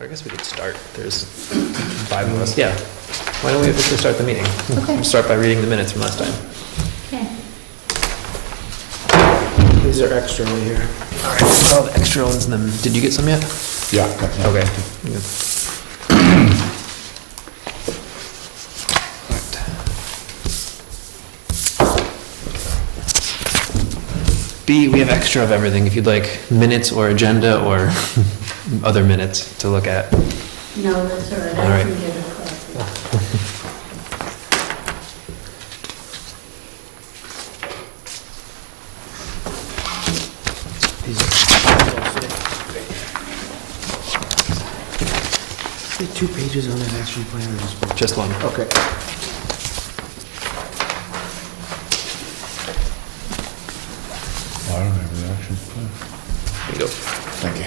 I guess we could start. There's 5 of us. Yeah. Why don't we officially start the meeting? Okay. We'll start by reading the minutes from last time. Okay. These are extra on here. All right. Oh, the extra ones in them. Did you get some yet? Yeah. Okay. Good. B, we have extra of everything. If you'd like minutes or agenda or other minutes to look at. No, that's all right. All right. I can get a copy. These are 2 pages on that action plan or just one? Just one. Okay. I don't have the action plan. There you go. Thank you.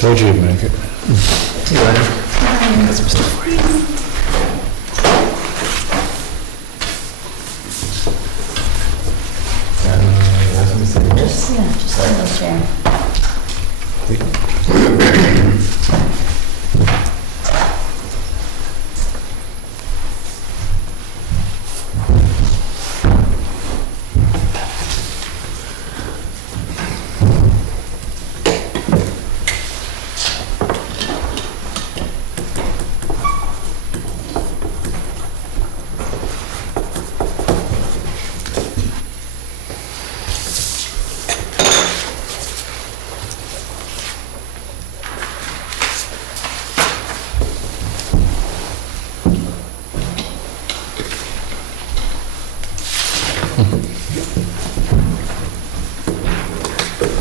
Told you you'd make it. See you later. Got some stuff for you. Just single chair.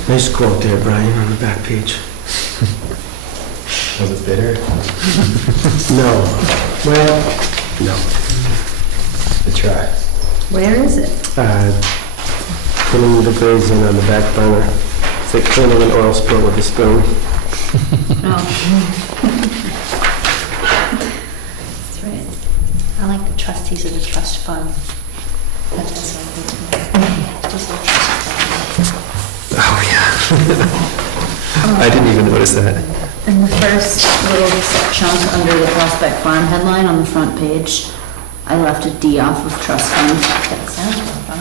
Nice quote there, Brian, on the back page. Was it bitter? No. Well, no. The try. Where is it? Putting the grays in on the back burner. It's like cleaning an oil spill with a spoon. Oh. That's right. I like the trustees of the trust fund. That's all good to me. Just the trust fund. Oh, yeah. I didn't even notice that. In the first little chunk under the Prospect Farm headline on the front page, I left a D off of trust fund. That sounds like fun.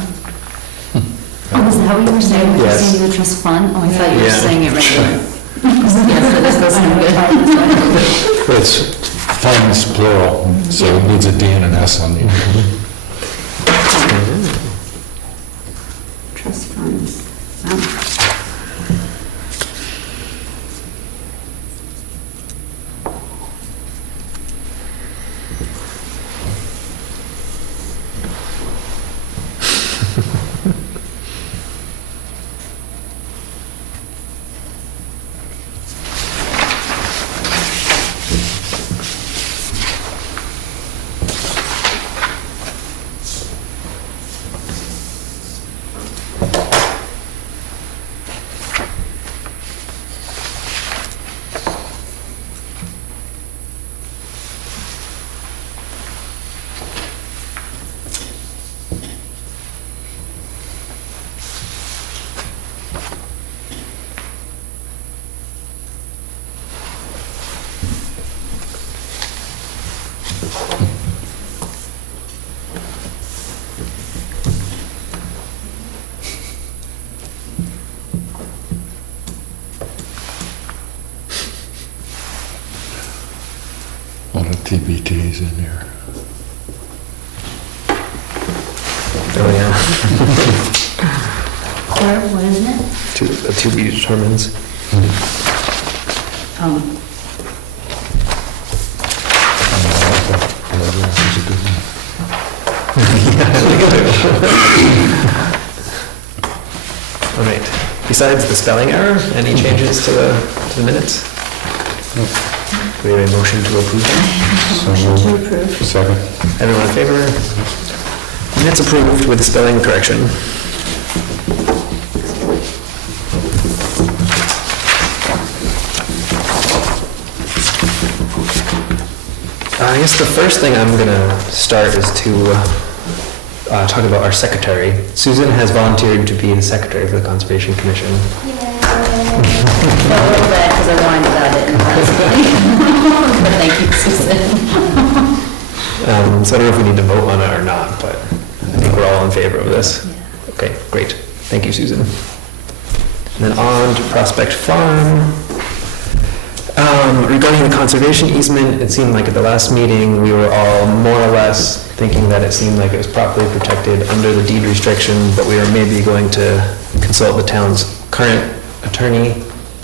Oh, is that what you were saying? Were you Yes. saying the trust fund? Oh, I thought you were Yeah. saying it regular. Yes, it is, doesn't it? It's funds plural, so it needs a D and an S on the end. Trust funds. Oh. TBT's in there. Oh, yeah. Where, what is it? To be determines. All right. Besides the spelling error, any changes to the minutes? Do we have a motion to approve them? Motion to approve. Second. Everyone in favor? Minutes approved with the spelling correction. I guess the first thing I'm gonna start is to talk about our secretary. Susan has volunteered to be the secretary for the Conservation Commission. A little bit, because I whined about it in the last meeting. But thank you, Susan. So I don't know if we need to vote on it or not, but I think we're all in favor of this. Okay, great. Thank you, Susan. And then on to Prospect Farm. Regarding the conservation easement, it seemed like at the last meeting, we were all more or less thinking that it seemed like it was properly protected under the deed restriction, but we were maybe going to consult the town's current attorney.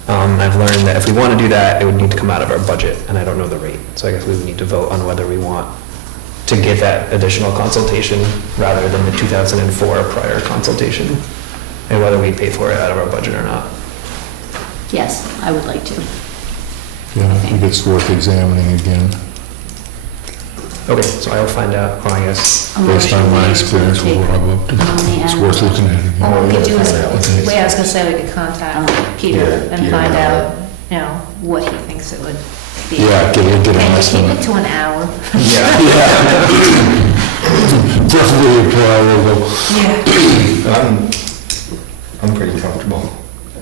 I've learned that if we want to do that, it would need to come out of our budget, and I don't know the rate. So I guess we would need to vote on whether we want to get that additional consultation rather than the 2004 prior consultation, and whether we pay for it out of our budget or not. Yes, I would like to. Yeah, I think it's worth examining again. Okay, so I will find out, I guess. A Based on motion my made to experience with take what I've looked on the at, it's ad. worth looking at again. What we could do is, Okay. wait, I was gonna say we could contact Peter and Peter find about out, you know, what he thinks it would be. Yeah, get an And keep estimate. it to an hour. Definitely a priority. I'm pretty comfortable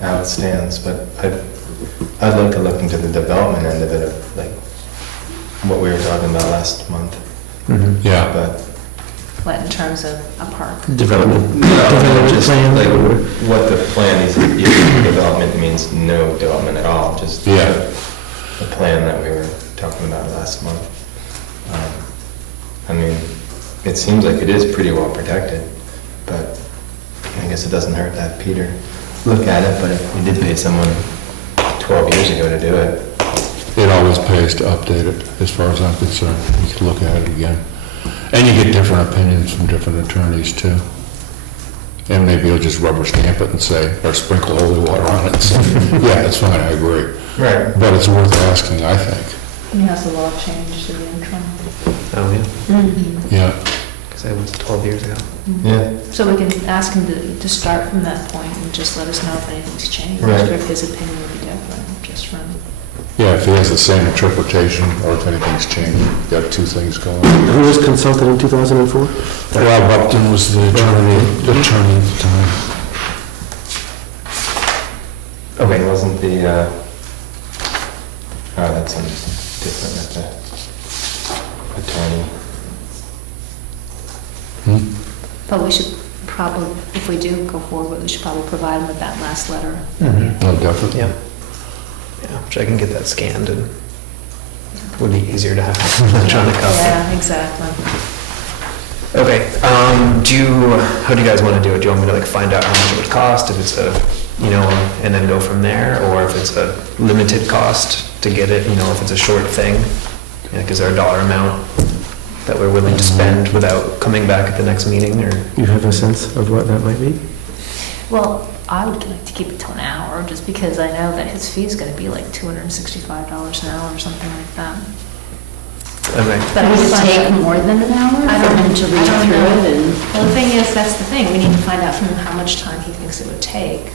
how it stands, but I'd like to look into the development end of it, like what we were talking about last month, Yeah, but. What, in terms of a park? Development. Just like what the plan is, if development means no development at all, just Yeah. the plan that we were talking about last month. I mean, it seems like it is pretty well protected, but I guess it doesn't hurt to have Peter look at it, but if we did pay someone 12 years ago to do it. it always pays to update it, as far as I'm concerned. You can look at it again. And you get different opinions from different attorneys too. And maybe you'll just rubber stamp it and say, or sprinkle holy water on it and say, yeah, that's fine, I agree. Right. But it's worth asking, I think. Has the law changed in the interim? Oh, yeah, Yeah, because that was 12 years ago. Yeah. So we can ask him to start from that point and just let us know if anything's changed, Right. or if his opinion would be different, just from. yeah, if he has the same interpretation or if anything's changed, you've got two things going on. Who was consulted in 2004? Rob Upton was the attorney at the time. Okay, wasn't the, oh, that's something different with the attorney. But we should probably, if we do go forward, we should probably provide him with that last letter. Oh, definitely. Yeah. Yeah, which I can get that scanned and would be easier to have an electronic copy. Yeah, exactly. Okay, how do you guys want to do it? Do you want me to like find out how much it would cost, if it's a, and then go from there? Or if it's a limited cost to get it, if it's a short thing? Like, is there a dollar amount that we're willing to spend without coming back at the next meeting, or? You have a sense of what that might be? Well, I would like to keep it to an hour, just because I know that his fee is gonna be like $265 an hour or something like that. Okay. But I Would would it find take out- more than an hour I for don't, him to read I don't through know. it and? Well, the thing is, that's the thing, we need to find out from him how much time he thinks it would take.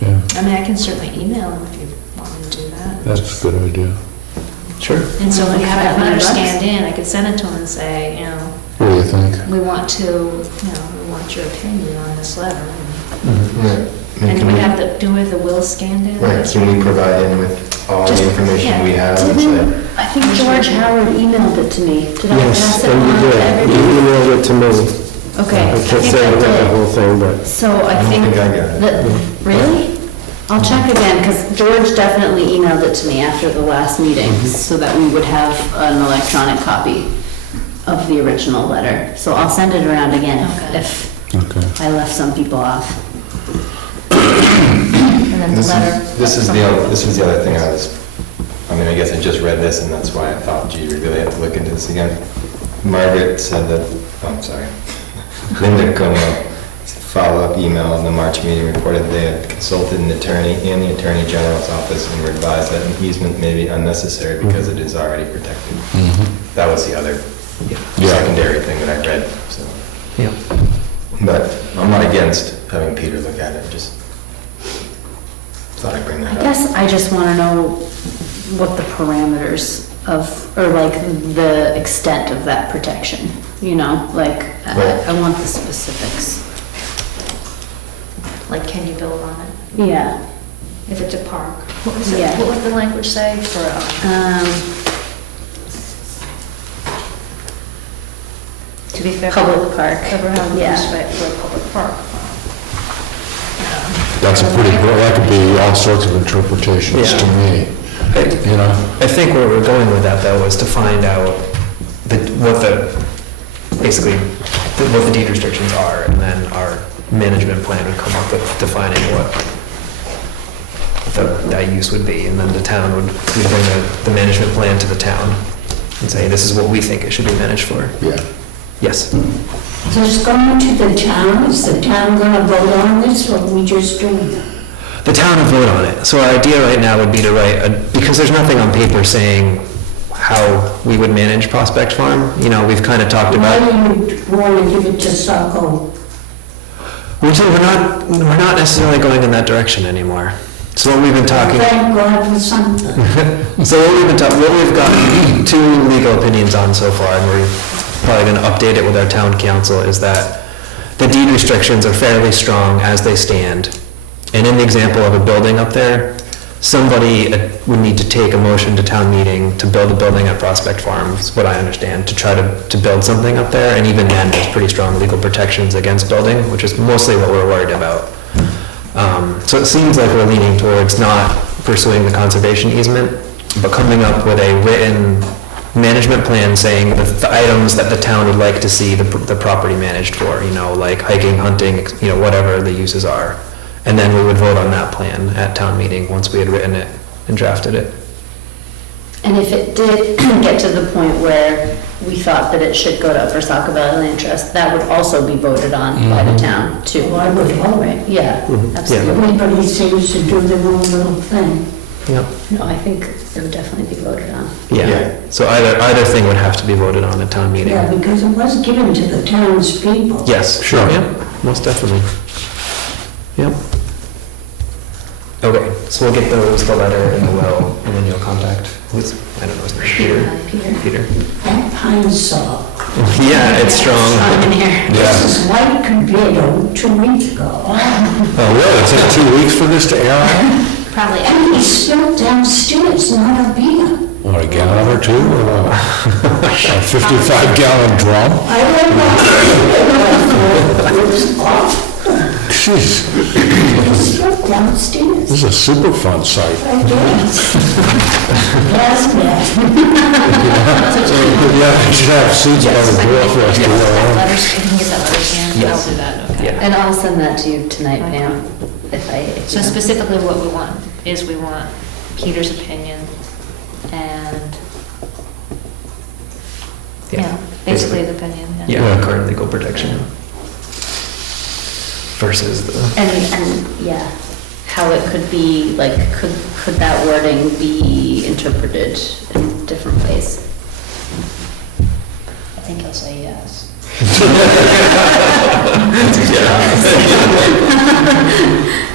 Yeah, I mean, I can certainly email him if you want me to do that. that's a good idea. Sure. And so when you have that letter $500? scanned in, I could send it to him and say, What do you think? we want your opinion on this letter. Right. And do we have the will scanned in? Right, can we provide him with all Just- the information we have? Didn't, Inside? I think George Howard emailed it to me. Did I Yes, pass it and on you to did. You everybody? emailed it to me. Okay. I can't think say I I got the did. whole thing, but So I don't think think I got it. that, really? I'll check again, because George definitely emailed it to me after the last meeting, so that we would have an electronic copy of the original letter. So I'll send it around again Okay. if Okay. I left some people off. And then the letter. This was the other thing I guess I just read this and that's why I thought, gee, we really have to look into this again. Margaret said that, I'm sorry, Linda Como, follow-up email in the March meeting reported they had consulted an attorney and the Attorney General's office and were advised that an easement may be unnecessary because it is already protected. That was the other secondary thing that I read, so. Yeah. But I'm not against having Peter look at it, just thought I'd bring that I up. guess I just want to know what the parameters of, or like the extent of that protection, you know, like, I want the specifics. Like, can you build on it? Yeah. If it's a park? What was it, Yeah. what would the language say for a? To be fair. Public park. Ever have Yeah. respect for a public park? That's a pretty, that could be all sorts of interpretations to me, you know? I think where we're going with that, though, is to find out what the deed restrictions are, and then our management plan would come up with defining what that use would be, and then the town would bring the management plan to the town and say, this is what we think it should be managed for. Yeah. Yes. So it's going to the town, is the town gonna vote on this, or are we just doing it? The town would vote on it. So our idea right now would be to because there's nothing on paper saying how we would manage Prospect Farm. You know, we've kind of talked Why about. do you wanna give it to Saco? We're not necessarily going in that direction anymore. So what we've been talking. Thank God for something. So what we've gotten 2 legal opinions on so far, and we're probably going to update it with our town council, is that the deed restrictions are fairly strong as they stand. And in the example of a building up there, somebody would need to take a motion to town meeting to build a building at Prospect Farm, is what I understand, to try to build something up there. And even then, there's pretty strong legal protections against building, which is mostly what we're worried about. So it seems like we're leaning towards not pursuing the conservation easement, but coming up with a written management plan saying the items that the town would like to see the property managed for, you know, like hiking, hunting, you know, whatever the uses are. And then we would vote on that plan at town meeting once we had written it and drafted it. And if it did get to the point where we thought that it should go to Upper Saco Valley Land Trust, that would also be voted on by the town too. Well, I would hope. Yeah, absolutely. Everybody seems to do their own little thing. Yep. No, I think it would definitely be voted on. Yeah. So either thing would have to be voted on at town meeting. Yeah, because it was given to the townspeople. Yes, sure. Yep, most definitely. Yep. Okay, so we'll get the letter and the will, and then you'll contact, who's, I don't know his name, Peter? That pine saw. Yeah, it's strong. In here. This is white compared to 2 weeks ago. Oh, really? It took 2 weeks for this to air out? Probably. And he spilled downstairs, not a beer. What, a gallon or 2, or what? A 55-gallon drum? I don't know. It was awful. Jeez, He spilled downstairs. this is a super fun site. I guess. Last night. Yeah, you should have seats by the door for us to wear around. Letters, if you can get that letter scanned, I'll Yes. do that, okay. Yeah. And I'll send that to you tonight, Pam, if So specifically what we want is we want Peter's opinion and, basically his opinion. Yeah, current legal protection versus the, And, yeah, how it could be, like, could that wording be interpreted in different ways? I think he'll say yes.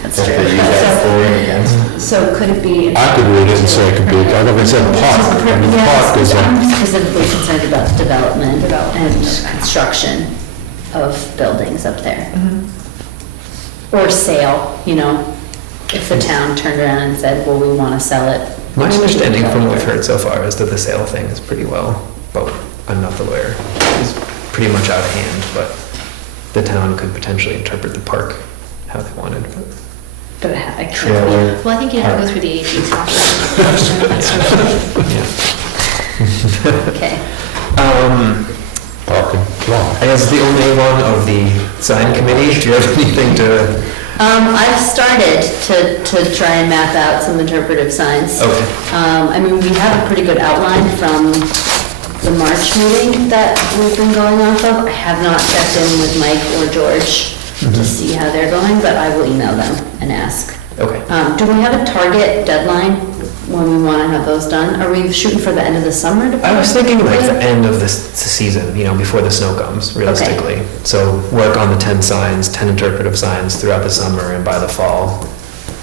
That's If true. they use that for and against. So could it be? I could read it and say it could be, like I said, park. I mean, park is Yes, I'm a, specifically concerned about development and construction of buildings up there. Or sale, you know, if the town turned around and said, well, we want to sell it. my understanding from what we've heard so far is that the sale thing is pretty well, but I'm not the lawyer, is pretty much out of hand, but the town could potentially interpret the park how they wanted, but. But I can't. Trailer. Well, I think you have to go through the AG process. That sort of thing. Yeah. Okay. parking lot. I guess the only one of the sign committee, do you have anything to I've started to try and map out some interpretive signs. Okay. I mean, we have a pretty good outline from the March meeting that we've been going off of. I have not checked in with Mike or George to see how they're going, but I will email them and ask. Okay. Do we have a target deadline when we want to have those done? Are we shooting for the end of the summer? I was thinking like the end of this season, you know, before the snow comes, realistically. So work on the 10 signs, 10 interpretive signs throughout the summer, and by the fall,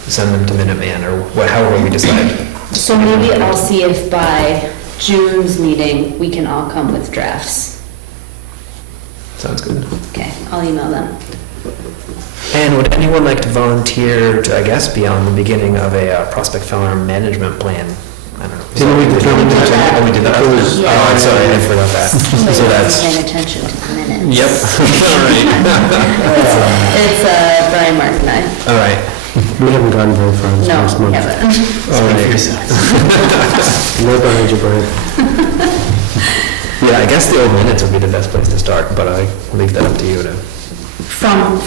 send them to Minuteman, or however we decide. So maybe I'll see if by June's meeting, we can all come with drafts. Sounds good. Okay, I'll email them. And would anyone like to volunteer to, I guess, be on the beginning of a Prospect Farm management plan? I don't know. Didn't we determine that? Oh, we did that? It was- Oh, I'm sorry, I forgot that. So So that's, paying attention to the minutes. yep, all right, It's Brian, Mark, and I. all right. We haven't gotten very far this No, last we month. haven't. All right. No behind your Brian. Yeah, I guess the old minutes would be the best place to start, but I leave that up to you to. From,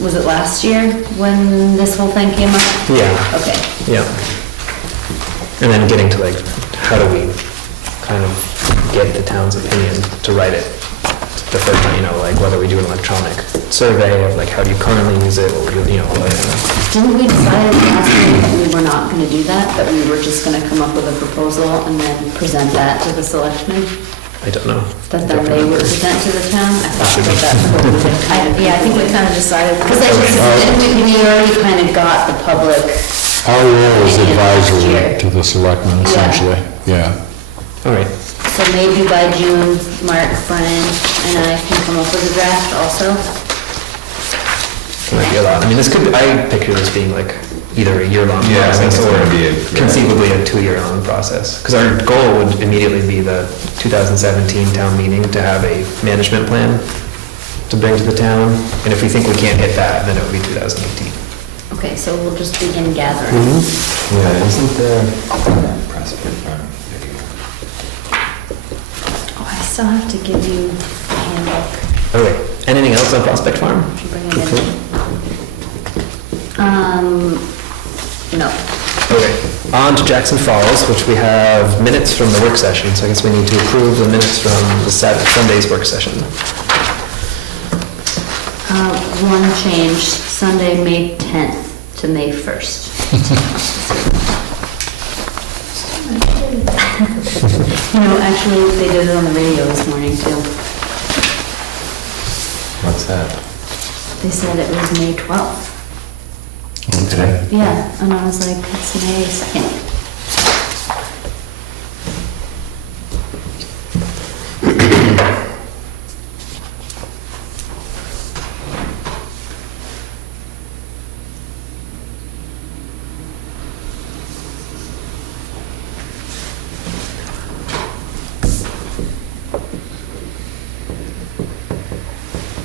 was it last year when this whole thing came up? Yeah. Okay. Yeah. And then getting to like, how do we kind of get the town's opinion to write it? The first time, you know, like whether we do an electronic survey of like, how do you currently use it, or, you know, like, Didn't we decide last week that we were not gonna do that, that we were just gonna come up with a proposal and then present that to the selectmen? I don't know. That then they would present to the town? I thought that that's what we had kind of. Yeah, I think we kind of decided. Because I just, we already kind of got the public. Our role is opinion last year. advisory to the selectmen, essentially, yeah. All right. So maybe by June, Mark, Brian, and I can come up with a draft also. Might be a lot. I mean, this could, I picture this being like either a year-long Yeah, I think process it's or gonna be conceivably a 2-year-long process. Because our goal would immediately be the 2017 town meeting to have a management plan to bring to the town. And if we think we can't hit that, then it would be 2018. Okay, so we'll just begin gathering. Yeah, isn't there Prospect Farm video? Oh, I still have to give you the handbook. Okay. Anything else on Prospect Farm? If you bring it in. No. Okay. On to Jackson Falls, which we have minutes from the work session. So I guess we need to approve the minutes from the Sunday's work session. One change, Sunday, May 10th to May 1st. You know, actually, they did it on the radio this morning too. What's that? They said it was May 12th. Today? Yeah, and I was like, it's May 2nd.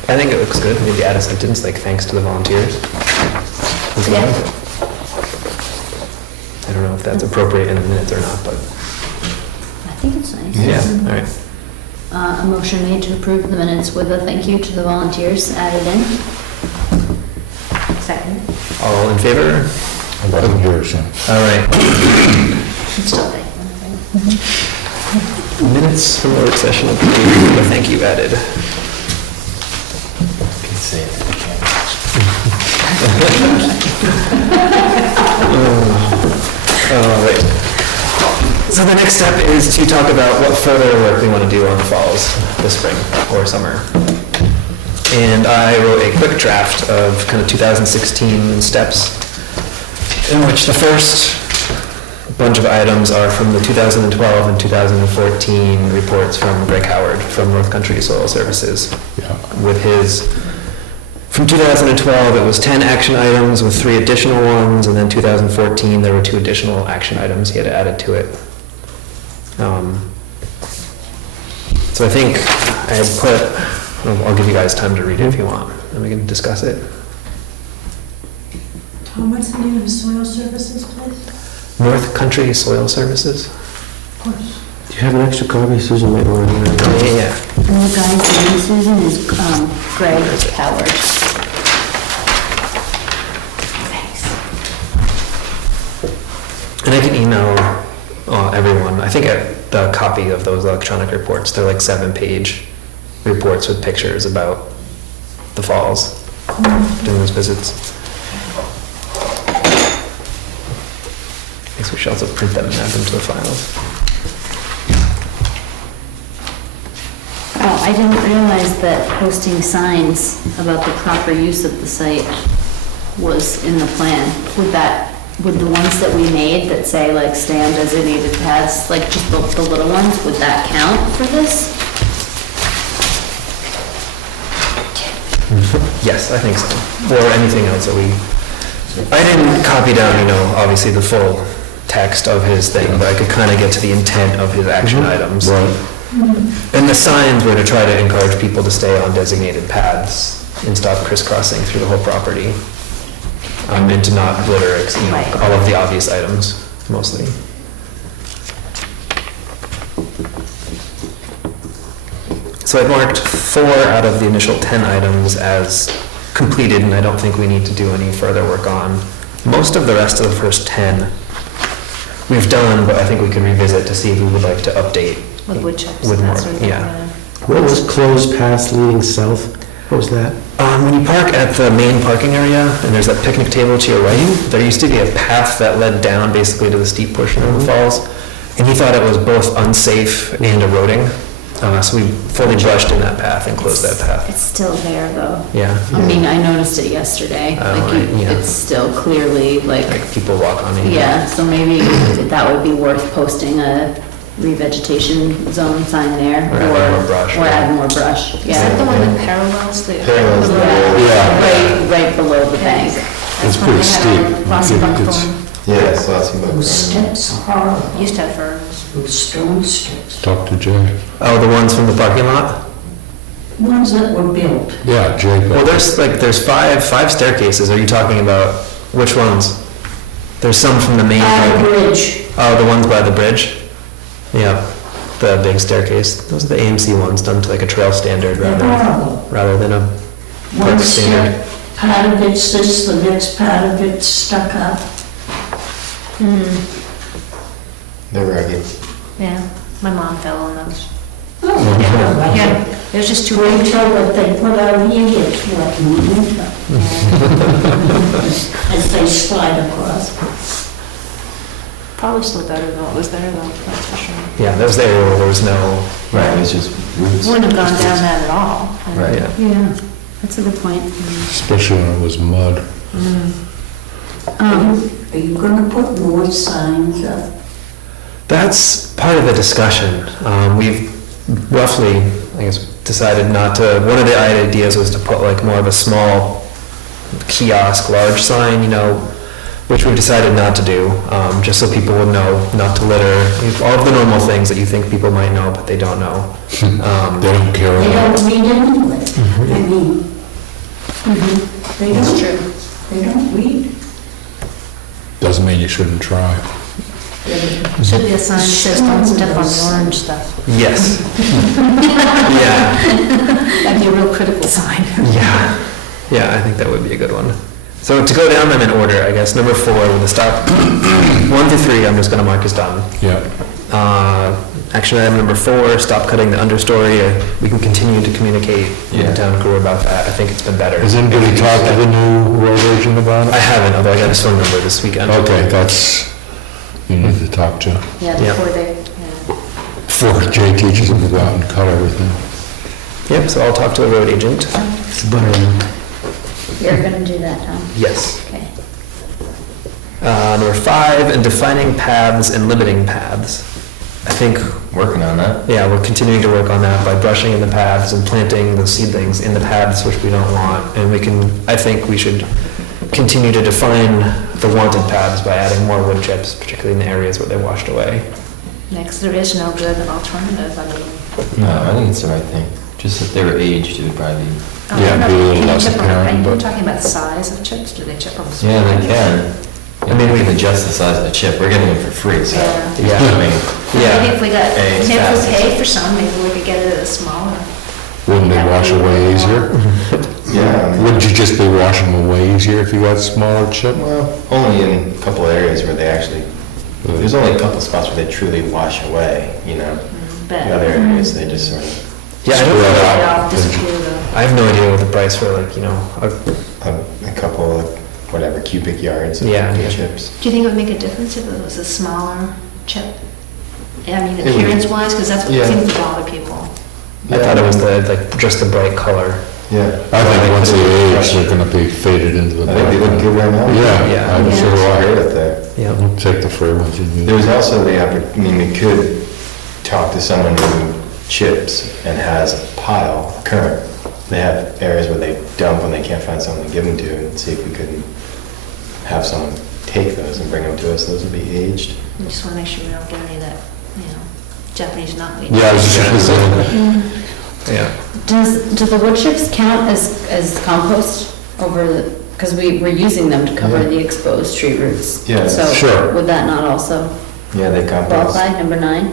I think it looks good. Maybe add a sentence like thanks to the volunteers. Yeah. I don't know if that's appropriate in the minutes or not, but I think it's nice. yeah, all right. A motion made to approve the minutes with a thank you to the volunteers added in. Second. All in favor? I wasn't here, so. All right. Still thank you. Minutes from the work session approved with a thank you added. You can say it. All right. So the next step is to talk about what further work we want to do on the falls this spring or summer. And I wrote a quick draft of kind of 2016 steps, in which the first bunch of items are from the 2012 and 2014 reports from Greg Howard from North Country Soil Services. Yeah. With his, from 2012, it was 10 action items with 3 additional ones, and then 2014, there were 2 additional action items he had added to it. So I think I had put, I'll give you guys time to read it if you want, and we can discuss it. Tom, what's the name of the soil services place? North Country Soil Services? Of course. Do you have an extra copy, Susan? Might want to. Yeah. And the guy's name, Susan, is Greg Howard. I can email everyone, I think the copy of those electronic reports, they're like 7-page reports with pictures about the falls during those visits. I guess we should also print them and add them to the files. Oh, I didn't realize that posting signs about the proper use of the site was in the plan. Would the ones that we made that say like stay on designated paths, like just the little ones, would that count for this? Yes, I think so. Or anything else that I didn't copy down, obviously the full text of his thing, but I could kind of get to the intent of his action items. Right. And the signs were to try to encourage people to stay on designated paths and stop crisscrossing through the whole property. And to not litter, Right. all of the obvious items, mostly. So I marked 4 out of the initial 10 items as completed, and I don't think we need to do any further work on. Most of the rest of the first 10 we've done, but I think we can revisit to see if we would like to update. With wood chips. With and more, that sort of thing, yeah. What was closed paths leading south? What was that? When you park at the main parking area, and there's that picnic table to your right, there used to be a path that led down basically to the steep portion of the falls, and he thought it was both unsafe and eroding. So we fully brushed in that path and closed that path. It's still there though. Yeah. I mean, I noticed it yesterday. Oh, Like, right, yeah. it's still clearly like, Like people walk on it. yeah, so maybe that would be worth posting a revegetation zone sign there. Or add more brush. Or add more brush, Is that the yeah. one that parallels the? Parallels the Yeah. Right below the bank. It's pretty steep. Lots of It's- buckthorn. Yeah, so that's about. Those steps are horrible, Used to have firs. those stone steps. Talk to Jay. Oh, the ones from the parking lot? Ones that were built. Yeah, Jay. Well, there's five staircases. Are you talking about, which ones? There's some from the main. At the parking- bridge. Oh, the ones by the bridge? Yeah, the big staircase. Those are the AMC ones done to like a trail standard They're horrible. rather than a One park standard. step, part of it's this, the next part of it's stuck up. They're rugged. Yeah, my mom fell on those. Oh, yeah. Yeah, it was just too Wait big. till what they put out here gets wet in the winter. As they slide across. Probably still better than what was there though, that's for sure. Yeah, that was the area where there was no. Right, it's just roots. Wouldn't have gone down that at all. Right. Yeah. Yeah, that's a good point. Especially when it was mud. Are you gonna put more signs up? That's part of the discussion. We've roughly, I guess, decided not to, one of the ideas was to put like more of a small kiosk, large sign, which we've decided not to do, just so people would know not to litter, all of the normal things that you think people might know, but they don't know. They don't care They about it. don't read anyway. I mean, they That's don't, true. they don't read. Doesn't mean you shouldn't try. Should be a sign that says don't step on the orange stuff. Yes. Yeah, That'd be a real critical sign. yeah, I think that would be a good one. So to go down them in order, I guess, number 4, with the stop, 1 to 3, I'm just gonna mark as done. Yeah. Action item number 4, stop cutting the understory. We can continue to communicate with Yeah. the town crew about that. I think it's been better. Has anybody talked to the new road agent about I it? haven't, although I got his phone number this weekend. Okay, that's, you need to talk to, Yeah, Yeah. before they, before Jay teaches them to go out and cut everything. Yep, so I'll talk to the road agent. Butternut. You're gonna do that, Tom? Yes. Okay. Number 5, and defining paths and limiting paths. I think, Working on that. yeah, we're continuing to work on that by brushing in the paths and planting the seedlings in the paths which we don't want. And I think we should continue to define the wanted paths by adding more wood chips, particularly in the areas where they're washed away. next, there is no good alternative, I mean. No, I think it's the right thing. Just if they were aged, it would probably be. Yeah, I don't be a know, little can you less chip 'em? apparent, Are you but- talking about the size of chips? Do they chip them? Yeah, they can. I mean, we can adjust the size of the chip. We're getting them for free, so. Yeah. I mean, Yeah. Maybe if we got, Hey, it's if fast. we paid for some, maybe we could get it at a smaller. Wouldn't they wash away easier? yeah, I mean, Wouldn't you just be washing them away easier if you got a smaller chip? well, only in a couple areas where they actually There's only a couple spots where they truly wash away, you know? But The other areas, they just sort of, Yeah, I spread don't it know. off, disappear though. I have no idea what the price for like, you know, a couple of, whatever, cubic yards of Yeah, yeah. chips. Do you think it would make a difference if it was a smaller chip? I mean, would. appearance wise, because that's what Yeah. seems to bother people. I thought it was the, like, just the bright color. Yeah. I think once they age, they're gonna be faded into the I think they look background. good right now. Yeah, Yeah. I would It's so great do up there. Yeah. I. Take the fur ones you There was need. also the, I mean, we could talk to someone who chips and has a pile, current. They have areas where they dump when they can't find someone to give them to, and see if we couldn't have someone take those and bring them to us. Those would be aged. We just want to make sure we don't get any of that, you know, Japanese knotweed. Yeah, I was just gonna say, Yeah. Do the wood chips count as compost over the, because we're using them to cover Yeah. the exposed tree roots? Yeah, So sure. would that not also Yeah, they compost. qualify, number 9?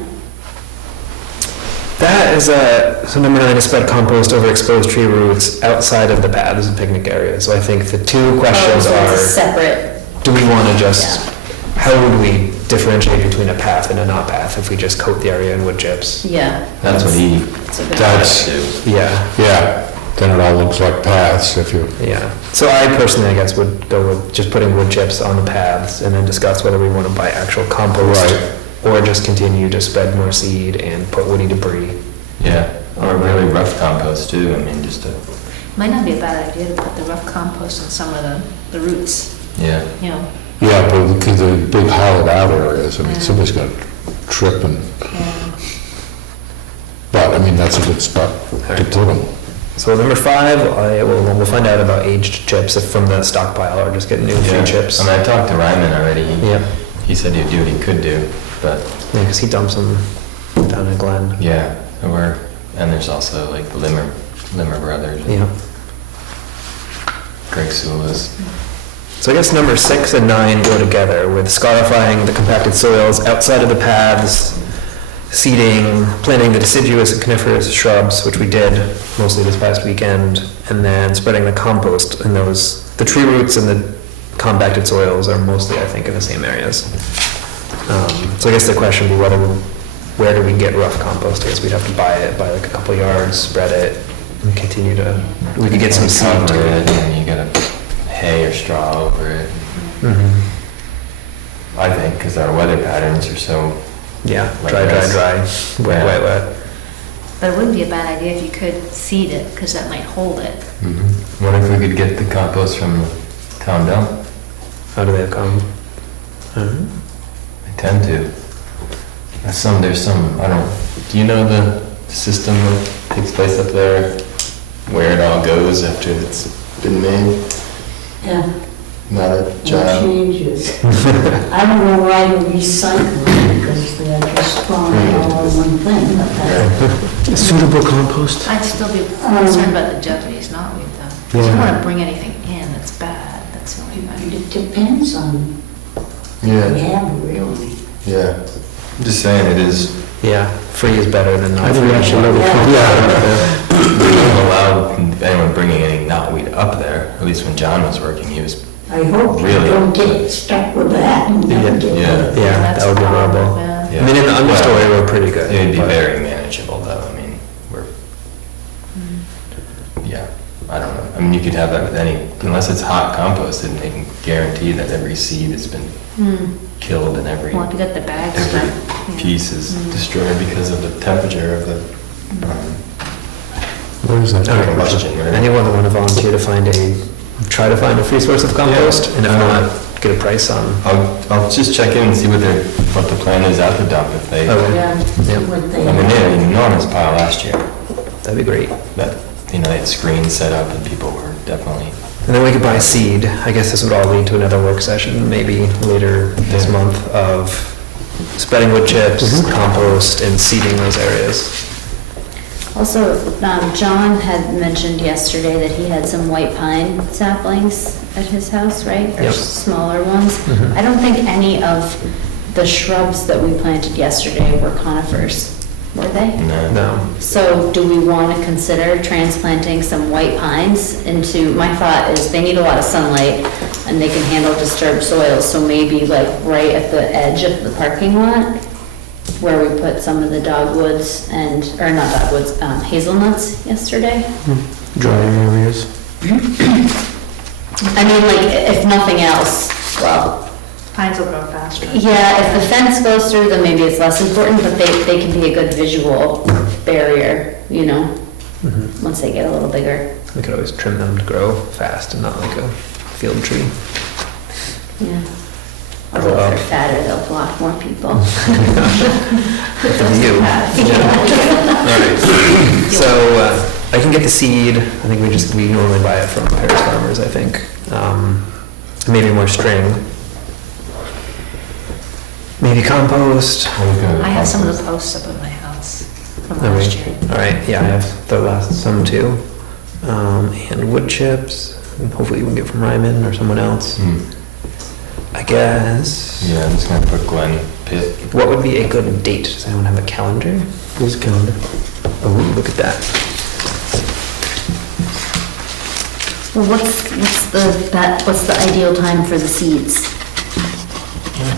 That is so number 9 is spread compost over exposed tree roots outside of the paths and picnic areas. So I think the two questions Oh, so it's a are, separate, do we want to just, how would we differentiate between a path and a not path if we just coat the area in wood chips? yeah. That's what he That's a good- That's- Yeah, yeah, then it all looks like paths if you, yeah. So I personally, I guess, would go with just putting wood chips on the paths and then discuss whether we want to buy actual compost. Right. Or just continue to spread more seed and put woody debris. Yeah, or really rough compost too, I mean, just to, Might not be a bad idea to put the rough compost on some of the roots, yeah. you know. yeah, but because the big hollowed out areas, I mean, Yeah. somebody's gonna trip and, but, I mean, that's a good spot to put them. So number 5, we'll find out about aged chips if from the stockpile or just get new Yeah. free chips. I mean, I talked to Ryman already. Yeah, He said he'd do what he could do, but yeah, because he dumps them down in Glen. yeah, and there's also like the Limmer brothers, Yeah. Greg Sula's. So I guess number 6 and 9 go together with scarifying the compacted soils outside of the paths, seeding, planting the deciduous and coniferous shrubs, which we did mostly this past weekend, and then spreading the compost in those, the tree roots and the compacted soils are mostly, I think, in the same areas. So I guess the question would be where do we get rough compost? I guess we'd have to buy like a couple yards, spread it, and continue to, we could get some seed Cover to it, it. and you gotta hay or straw over it, Mhm. I think, because our weather patterns are so, Yeah, Like dry, this. wet, Yeah. wet, wet. But it wouldn't be a bad idea if you could seed it, because that might hold it. what if we could get the compost from the town dump? How do they come? I tend to. There's some, I don't, do you know the system that takes place up there? Where it all goes after it's been made? Yeah, Not a no job. changes. I don't know why they recycle it, because they're just throwing it all in one thing, but that's, Suitable compost? I'd still be concerned about the Japanese knotweed though. 'Cause you Yeah. don't want to bring anything in that's bad, that's the only thing. it depends on what Yeah, you have, really. yeah. I'm just saying it is, Yeah, free is better than not I free. didn't actually know the we don't allow anyone bringing any knotweed up there. At least when John was working, he was, I hope you Really? don't get stuck with that and never get Yeah. rid of it. Yeah, That's that would be the problem, horrible. yeah. yeah. I mean, in the understory, we're pretty good. It'd be but- very manageable though, I mean, yeah, I don't know. I mean, you could have that with any, unless it's hot composted, they can guarantee that every seed has been killed and every Well, if you got the bags, every then, yeah. piece is destroyed because of the temperature of the, Where is that? All right, combustion, right? anyone that want to volunteer to try to find a free source of compost, and if not, get a price on. I'll just check in and see what the plan is at the dump if they, Okay. Yeah, Yep. what they I mean, they had have. an enormous pile last year. That'd be great. That, they had screens set up and people were definitely, And then we could buy seed. I guess this would all lead to another work session, maybe later this month, of spreading wood chips, compost, and seeding those areas. Also, John had mentioned yesterday that he had some white pine saplings at his house, right? Or Yep. smaller ones. Mhm. I don't think any of the shrubs that we planted yesterday were conifers, were they? No. So do we want to consider transplanting some white pines into, my thought is they need a lot of sunlight. and they can handle disturbed soils, so maybe like right at the edge of the parking lot, where we put some of the dogwoods and, or not dogwoods, hazelnuts yesterday. Dry areas. I mean, like, if nothing else, well, Pines will grow faster. yeah, if the fence goes through, then maybe it's less important, but they can be a good visual barrier, you know, once they get a little bigger. We could always trim them to grow fast and not like a field tree. Yeah. Although if they're fatter, they'll block more people. You. Alright, so I can get the seed. I think we normally buy it from Paris Farmers, I think. Maybe more string. Maybe compost. I have some of the posts up at my house from last year. Alright, yeah, I have the last, some too. And wood chips, and hopefully we can get from Ryman or someone else. I guess. Yeah, I'm just gonna put Glen Pitt. What would be a good date? Does anyone have a calendar? Here's a calendar. Oh, look at that. Well, what's the ideal time for the seeds?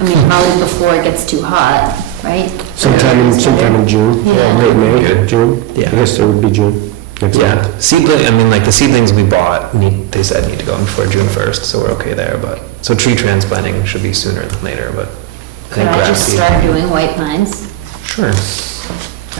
I mean, probably before it gets too hot, right? Sometime in June. Yeah. Late May, Good. June. Yeah. I guess it would be June. Next month. Yeah, seedling, I mean, like the seedlings we bought, they said need to go in before June 1st, so we're okay there, but, so tree transplanting should be sooner than later, but. Could I grass just seed- start doing white pines? Sure.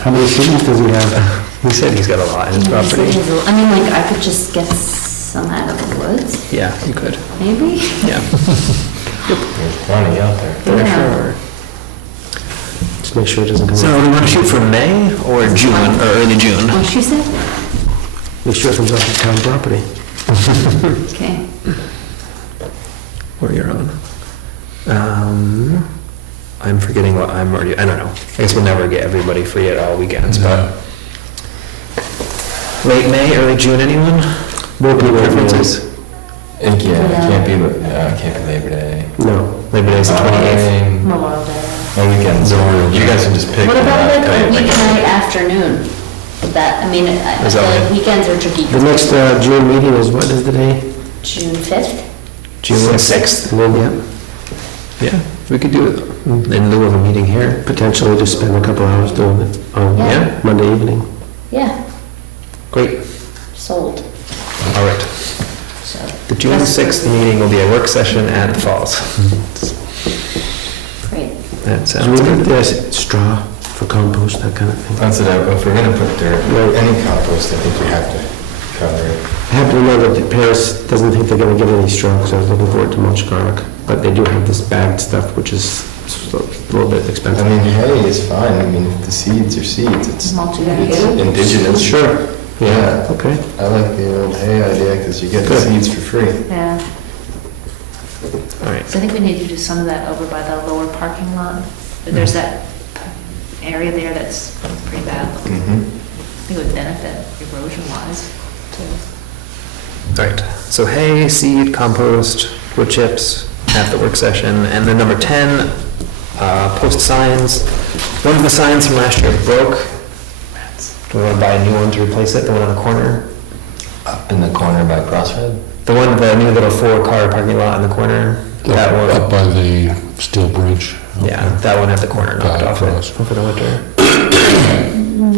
How many seeds does he have? He said he's got a lot in his property. I mean, like, I could just get some out of the woods, Yeah, you could, maybe? yeah, There's plenty out there. for Yeah. sure. Just make sure it doesn't come So out. we want to shoot for May or June, or early June? What'd she say? Make sure it comes off the town property. Okay. Or you're on. I'm forgetting what I'm already, I don't know. I guess we'll never get everybody free at all weekends, but. Late May, early June, anyone? Won't be late May. Preferences? Yeah, it can't be Labor Day. No. Labor Day's the 28th. Memorial Day. No weekends. You guys can just pick. What about and like I'll a tell you. weeknight afternoon? Would that, I mean, I Is feel that like okay? weekends are tricky. The next June meeting is, what is the day? June 5th? June 6th? Yeah. Yeah, we could do it in lieu of a meeting here. Potentially just spend a couple hours doing it on Yeah. Monday evening. Yeah, Great, sold. all right. So The June 6th meeting will be a work session at the Falls. Great. That So we sounds need good. this straw for compost, that kind of thing. That's it, if we're gonna put dirt, Right. any compost, I think we have to cover it. I have to remember that Paris doesn't think they're gonna get any straw, because I was looking forward to mulch garlic. But they do have this bagged stuff, which is a little bit I expensive. mean, hay is fine, I mean, the seeds are seeds, it's Multi-use. indigenous. Sure. Yeah, Okay. I like the old hay idea, because you get the Good. seeds for free. Yeah, All right, so I think we need to do some of that over by the lower parking lot. There's that area there that's pretty bad looking. I think it would benefit erosion wise too. all right. So hay, seed, compost, wood chips at the work session. And then number 10, post signs. One of the signs from last year broke. Do we want to buy a new one to replace it, the one on the corner? Up in the corner by Crossroad? The new little 4-car parking lot in the corner? That one? Up by the steel bridge. Yeah, that one at the corner knocked off it Across. over the winter.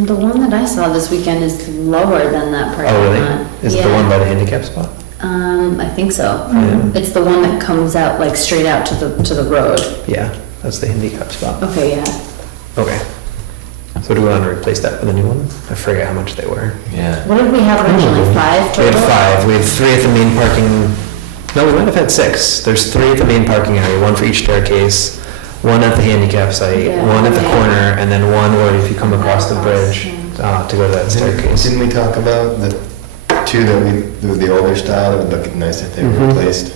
The one that I saw this weekend is lower than that parking Oh, lot. really? Is it the Yeah. one by the handicap spot? I think so. Yeah. It's the one that comes out like straight out to the road. Yeah, that's the handicap spot. Okay, yeah. Okay. So do we want to replace that with a new one? I forget how much they were. Yeah. What did we have originally, 5 We had total? 5. We had 3 at the main parking, no, we might have had 6. There's 3 at the main parking area, 1 for each staircase, 1 at the handicap site, Yeah. 1 at the Yeah. corner, and then 1 where if you come across the bridge to go to that staircase. Didn't we talk about the two that the older style, that would look nice if they were replaced?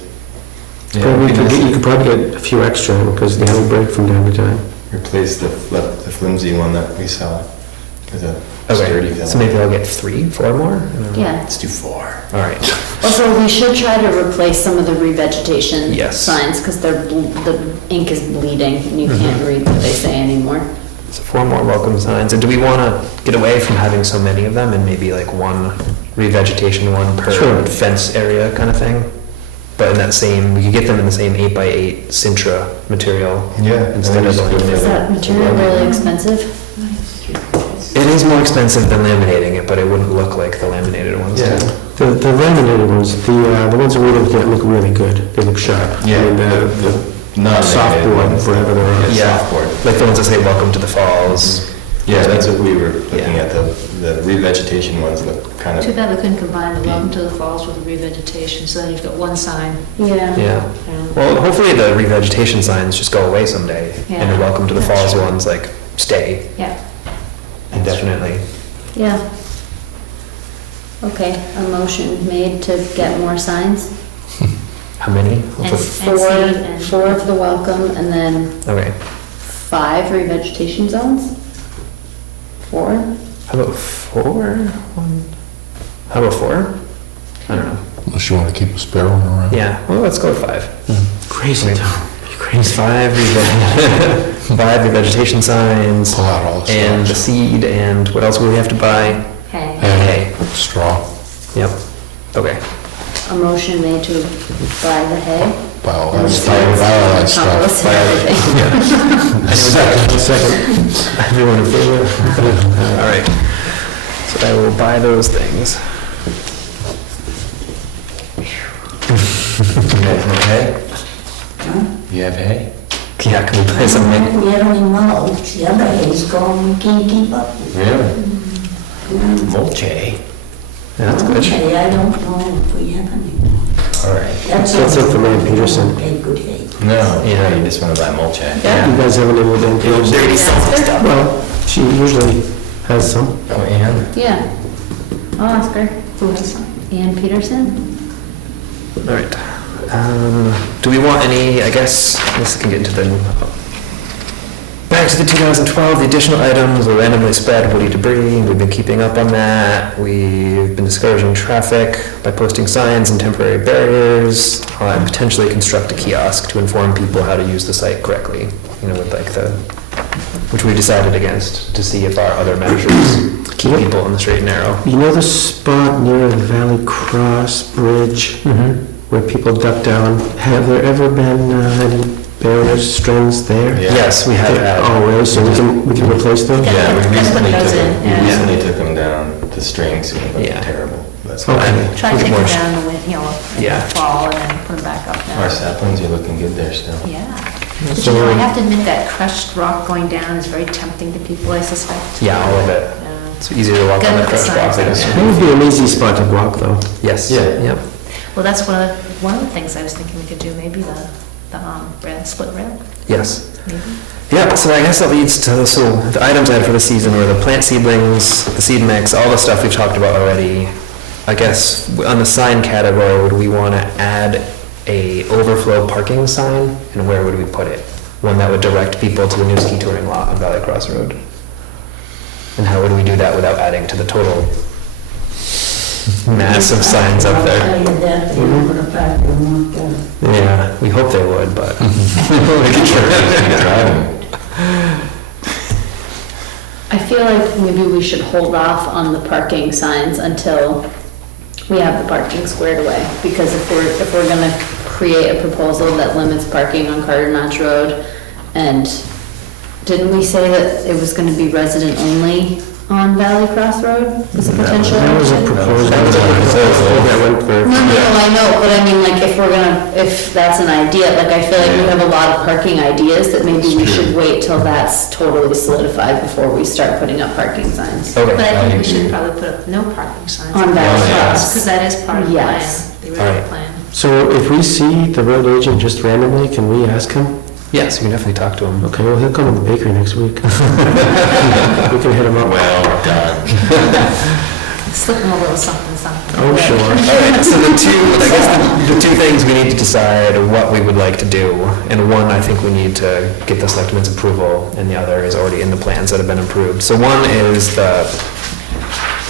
Yeah, Well, it'd be nice you to could probably get a few extra, because they will break from time to time. replace the flimsy one that we saw. With a sturdy Okay, fella. so maybe I'll get 3, 4 more? I don't know. Yeah. Let's do 4. All right. Also, we should try to replace some of the revegetation Yes. signs, because the ink is bleeding, and you can't read what they say anymore. So 4 more welcome signs. And do we want to get away from having so many of them and maybe like 1 revegetation, 1 per Sure. fence area kind of thing? but in that same, we could get them in the same 8x8 Sintra material. Yeah. Instead of the Is that material really expensive? It is more expensive than laminating it, but it wouldn't look like the laminated ones. Yeah. The laminated ones, the ones that we looked at look really good. They look sharp. Yeah. I mean, the Non-laminated softboard, ones. whatever they're on. Yeah. Softboard. Like the ones that say "Welcome to the Falls." Yeah, that's what we were looking Yeah. at, the revegetation ones look kind Too of, bad we couldn't combine the welcome to the falls with the revegetation, so then you've got one sign. Yeah. Yeah. Well, hopefully the revegetation signs just go away someday, and the Yeah. "Welcome to the That's Falls" true. ones like stay Yeah. indefinitely. Yeah. Okay, a motion made to get more signs. How many? And- Four, seed and- four of the welcome, and then Okay. 5 revegetation zones? 4? How about 4? How about 4? I don't know. Unless you want to keep a spare one around. Yeah, well, let's go with 5. Crazy Wait. town. You crazy. 5 revegetation signs, Pull out all the and the stops. seed, and what else will we have to buy? Hey. Hay. Straw, Yep, okay. A motion made to buy the hay? buy all And that the stuff, seeds, buy all that compost stuff. and everything. Second. Everyone in favor? All right, so I will buy those things. you guys have hay? You have hay? Yeah, can we buy some hay? We had only mulch, the other hay's gone, we can't keep up. Really? Mulch hay? Yeah, that's good. Okay, I don't know if we have any. All right. That's it for Lane Peterson. Okay, good hay. No, Yeah. you just want to buy mulch hay? You guys have any with them? Dirty stuff. Well, she usually has some. Oh, Ann? Yeah. I'll ask her. Who has some? Ann Peterson? All right. Do we want any, I guess, this can get into the, back to the 2012, the additional items, the randomly spread woody debris, we've been keeping up on that. We've been discouraging traffic by posting signs and temporary barriers, and potentially construct a kiosk to inform people how to use the site correctly, you know, with like the, which we decided against to see if our other measures keep people on the straight and narrow. You know the spot near the Valley Cross Bridge where people duck down? Have there ever been any barriers, strings there? Yeah. Yes, we have had. Oh, really? So we can replace those? Yeah, we Gotta put recently those took in, them, yeah. we recently took them down, the strings, and they Yeah. looked terrible. That's Okay. why. Try to take them down in the, in Yeah. the fall and then put them back up now. Our saplings are looking good there still. Yeah. But So you know, I we're- have to admit that crushed rock going down is very tempting to people, I suspect. Yeah, all of it. Yeah. It's easier to walk Gotta on the put the crushed rock. signs than- up. That would be an easy spot to block, though. Yes. Yeah. Yep. Well, that's one of the things I was thinking we could do, maybe the split rail, Yes. maybe. Yeah, so I guess that leads to, so the items I had for the season were the plant seedlings, the seed mix, all the stuff we've talked about already. I guess on the sign category, would we want to add a overflow parking sign, and where would we put it? One that would direct people to the new ski touring lot on Valley Cross Road? And how would we do that without adding to the total mass of signs up I'll there? tell you that, they don't put a factor on it. Yeah, we hope they would, but. I feel like maybe we should hold off on the parking signs until we have the parking squared away. Because if we're gonna create a proposal that limits parking on Carter Notch Road, and didn't we say that it was gonna be resident only on Valley Cross Road as a potential That was a option? proposal. That went for. No, I know, but I mean, like, if that's an idea, like, I feel like we have a lot of parking ideas that maybe we should wait till that's totally solidified before we start putting up parking signs. But Okay. I think we should probably put up no parking signs. On Valley Because Cross. that is part of the plan, Yes. the All original right. plan. So if we see the road agent just randomly, can we ask him? Yes, we can definitely talk to them. Okay, well, he'll come to the bakery next week. We can hit him up. Well done. Slip them a little something, something. Oh, sure. All right, so I guess the two things we need to decide what we would like to do, and one, I think we need to get the selectmen's approval, and the other is already in the plans that have been approved. So one is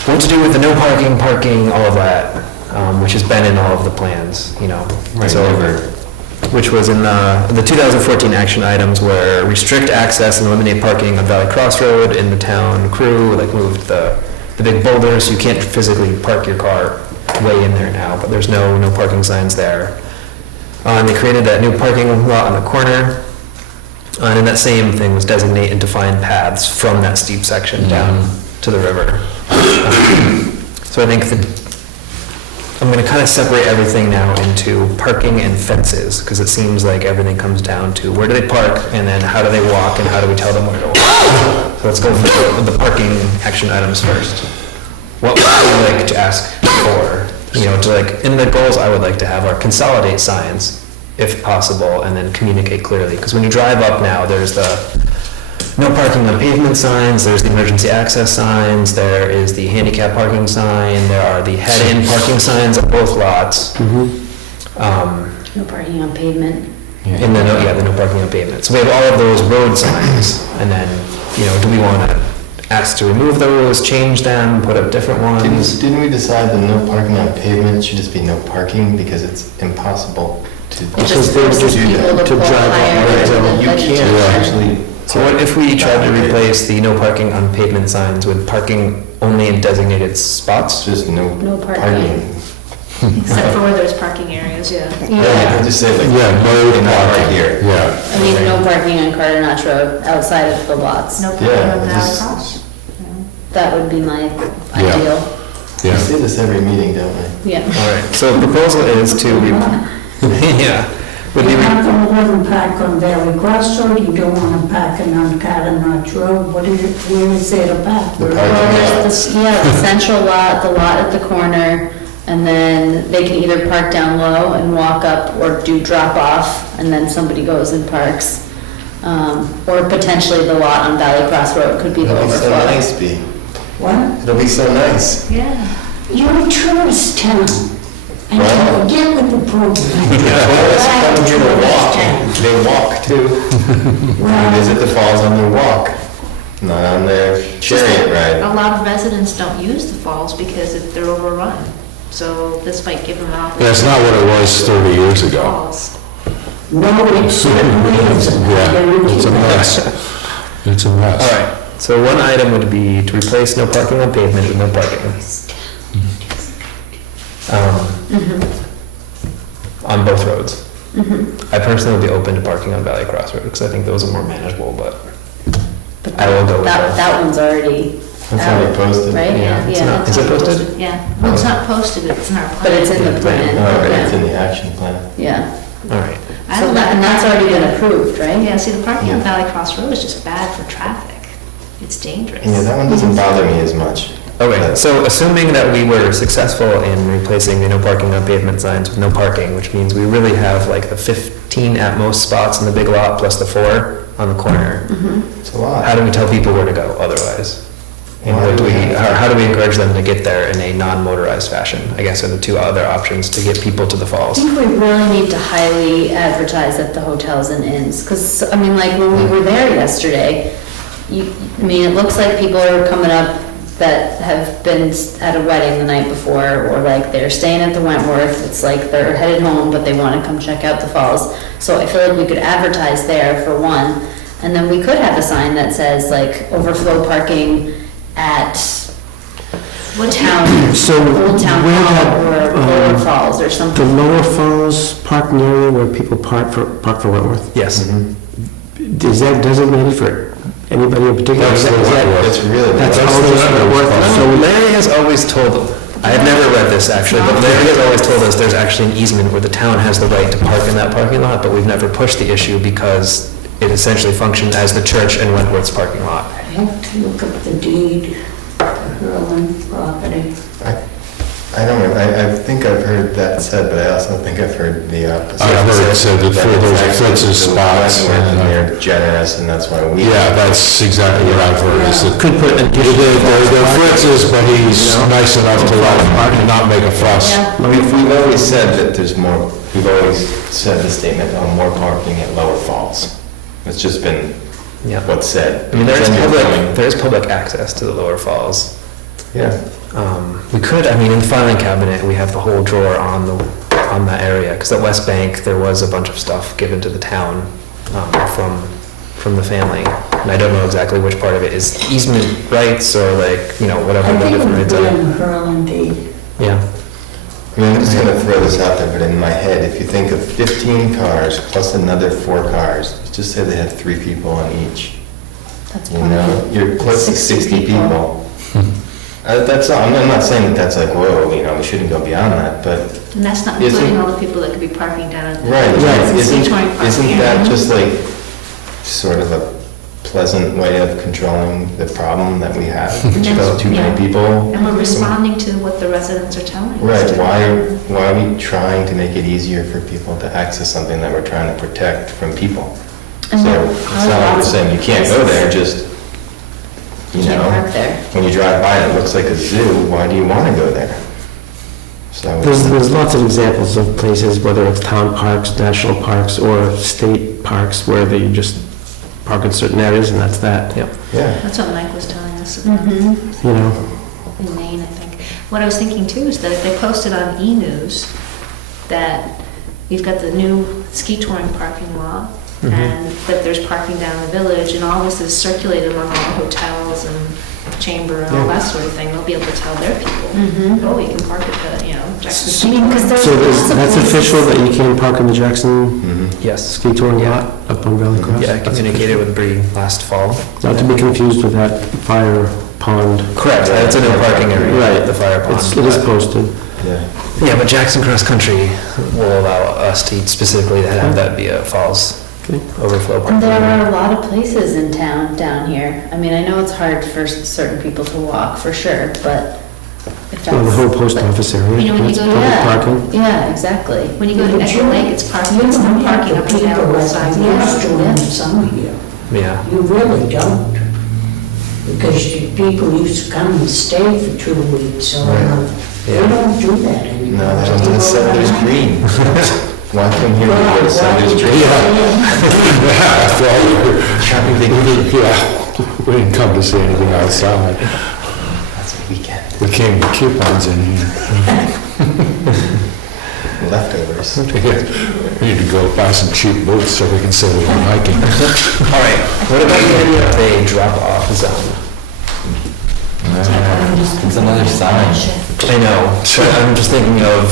what to do with the no parking, all of that, which has been in all of the plans, you know. Right, So, never. which was in the 2014 action items were restrict access and eliminate parking on Valley Cross Road, in the town crew, like moved the big boulders, so you can't physically park your car way in there now, but there's no parking signs there. And they created that new parking lot on the corner. And in that same thing was designate and define paths from that steep section down to the river. So I think I'm gonna kind of separate everything now into parking and fences, because it seems like everything comes down to where do they park, and then how do they walk, and how do we tell them where to walk? So let's go for the parking action items first. What would you like to ask for? You know, to like, in the goals, I would like to have our consolidate signs, if possible, and then communicate clearly. Because when you drive up now, there's the no parking on pavement signs, there's the emergency access signs, there is the handicap parking sign, there are the head-in parking signs at both lots. No parking on pavement. And then, the no parking on pavement. So we have all of those road signs, and then, you know, do we want to ask to remove those, change them, put up different ones? Didn't we decide that no parking on pavement should just be no parking because it's impossible to Just forces people to to pull drive up higher. roads. than You the can't legislation. actually. So what if we tried to replace the no parking on pavement signs with parking only in designated spots? Just no No parking. parking. Except for where there's parking areas, yeah. Yeah, Just say like. Yeah, no not right parking. here. Yeah. I mean, no parking on Carter Notch Road outside of the lots. No parking Yeah, on Valley just- Cross. That would be my Yeah. ideal. We Yeah. say this every meeting, don't we? Yeah. All right, so proposal is to, yeah, would You're be, not gonna let them park on Valley Cross Road, you don't want them parking on Carter Notch Road, where is there to park? The Well, parking there's lots. the central lot, the lot at the corner, and then they can either park down low and walk up or do drop off, and then somebody goes and parks. Or potentially the lot on Valley Cross Road could be the It'll be so overflow. nice, B. What? It'll be so nice. Yeah. You're a tourist town, and Wow. you get with the program. Tourists come here to walk. They walk too. They visit the falls on their walk, not on their chariot ride. A lot of residents don't use the falls because they're overrun. So this might give them an opportunity. That's not what it was 30 years ago. Falls. No, it certainly isn't. Yeah, it's a mess. It's a mess. all right, so one item would be to replace no parking on pavement with no parking. On both roads. I personally would be open to parking on Valley Cross Road, because I think those are more manageable, but But I will go with that. That one's already That's already out, posted. right? Yeah, it's Yeah. not- is it posted? Yeah, well, it's not posted, it's in our plan. But it's in the plan. Oh, right, it's Yeah. in the action plan. Yeah. All right. I So don't that, and know. that's already been approved, right? Yeah, see, the parking on Yeah. Valley Cross Road is just bad for traffic. It's dangerous. Yeah, that one doesn't bother me as much. Okay, But- so assuming that we were successful in replacing the no parking on pavement signs with no parking, which means we really have like the 15 at most spots in the big lot plus the 4 on the corner. It's a lot. How do we tell people where to go otherwise? And what do we, how do we encourage them to get there in a non-motorized fashion? I guess are the two other options to get people to the I falls. think we really need to highly advertise at the hotels and inns, because, I mean, like, when we were there yesterday, I mean, it looks like people are coming up that have been at a wedding the night before, or like they're staying at the Wentworth, it's like they're headed home, but they want to come check out the falls. So I feel like we could advertise there for one, and then we could have a sign that says like overflow parking at town, So Old Town where Hall that, or Lower Falls or the something. Lower Falls parking area where people park for Wentworth, Yes. is that designated for anybody in particular? That's Is the that- It's really. That's That's all the just Wentworth. Wentworth? So Larry has always told, I have never read this actually, but Larry has always told us there's actually an easement where the town has the right to park in that parking lot, but we've never pushed the issue because it essentially functions as the church and Wentworth's parking lot. I have to look up the deed, the Hurlin property. I don't know, I think I've heard that said, but I also think I've heard the opposite. I've heard it said that That for it's those actually offensive the spots, Wentworth and, and they're generous, and that's why we. Yeah, that's exactly what I've heard, is that Could put an they're Fritz's, but he's nice enough to not make a fuss. Yeah. We've always said that there's more, we've always said the statement on more parking at Lower Falls. It's just been Yeah. what's said. I mean, there is Then you're going- there is public access to the Lower Falls. Yeah. We could, I mean, in the filing cabinet, we have the whole drawer on that area, because at West Bank, there was a bunch of stuff given to the town from the family. And I don't know exactly which part of it is easement rights or like, you know, whatever I the think it different would rights be are. in the Hurlin deed. Yeah. I mean, I'm just gonna throw this out there, but in my head, if you think of 15 cars plus another 4 cars, just say they had 3 people on each. That's You know, you're close to 60 people. That's all, I'm not saying that that's like, whoa, you know, we shouldn't go beyond that, but, And that's not including all the people that could be parking down at the. right, isn't Seacoast parking. that just like sort of a pleasant way of controlling the problem that we have, which is too many people? And we're responding to what the residents are telling us. Right, to. why are we trying to make it easier for people to access something that we're trying to protect from people? So, And it's not like we're saying you can't go there, just, you Can't know, park there. when you drive by and it looks like a zoo, why do you want to go there? So, There's lots of examples of places, whether it's town parks, national parks, or state parks, where they just park in certain areas, and that's that. Yep. yeah, That's what Mike was telling us about Mm-hmm. You know, in Maine, I think. What I was thinking too is that if they posted on e-news that you've got the new ski touring parking lot, and that there's parking down the village, and all this is circulated among all the hotels and chamber and all that sort of thing, they'll be able to tell their people, Mhm. oh, you can park at the, Jackson I mean, 'cause there's so lots of that's places- official that you can park in the Jackson mhm. Yes. ski touring lot up on Valley Cross? Yeah, I communicated with Bree last fall. Not to be confused with that fire pond. Correct, it's a no parking area, Right. the fire pond. It is but- posted. Yeah. Yeah, but Jackson Cross Country will allow us to specifically to have that be a falls Okay. overflow And parking. there area. are a lot of places in town down here. I mean, I know it's hard for certain people to walk, for sure, but if Well, the whole that's... post office area, You know, when you that's go to public Yeah, parking. yeah, exactly. When you go to Echo Lake, it's parking, it's not parking up and down both sides. You used to in some here. Yeah. You really don't. Because people used to come and stay for 2 weeks or a month. They Yeah. don't do that anymore. No, they don't do the Senators Green. Why come here to go to Senators Green? Yeah, after all, we didn't come to see anything outside. That's a weekend. We came to coupons in here. Leftovers. We need to go buy some cheap boots so we can say we went hiking. All right, what about the idea of a drop-off zone? It's another sign. I know, so I'm just thinking of,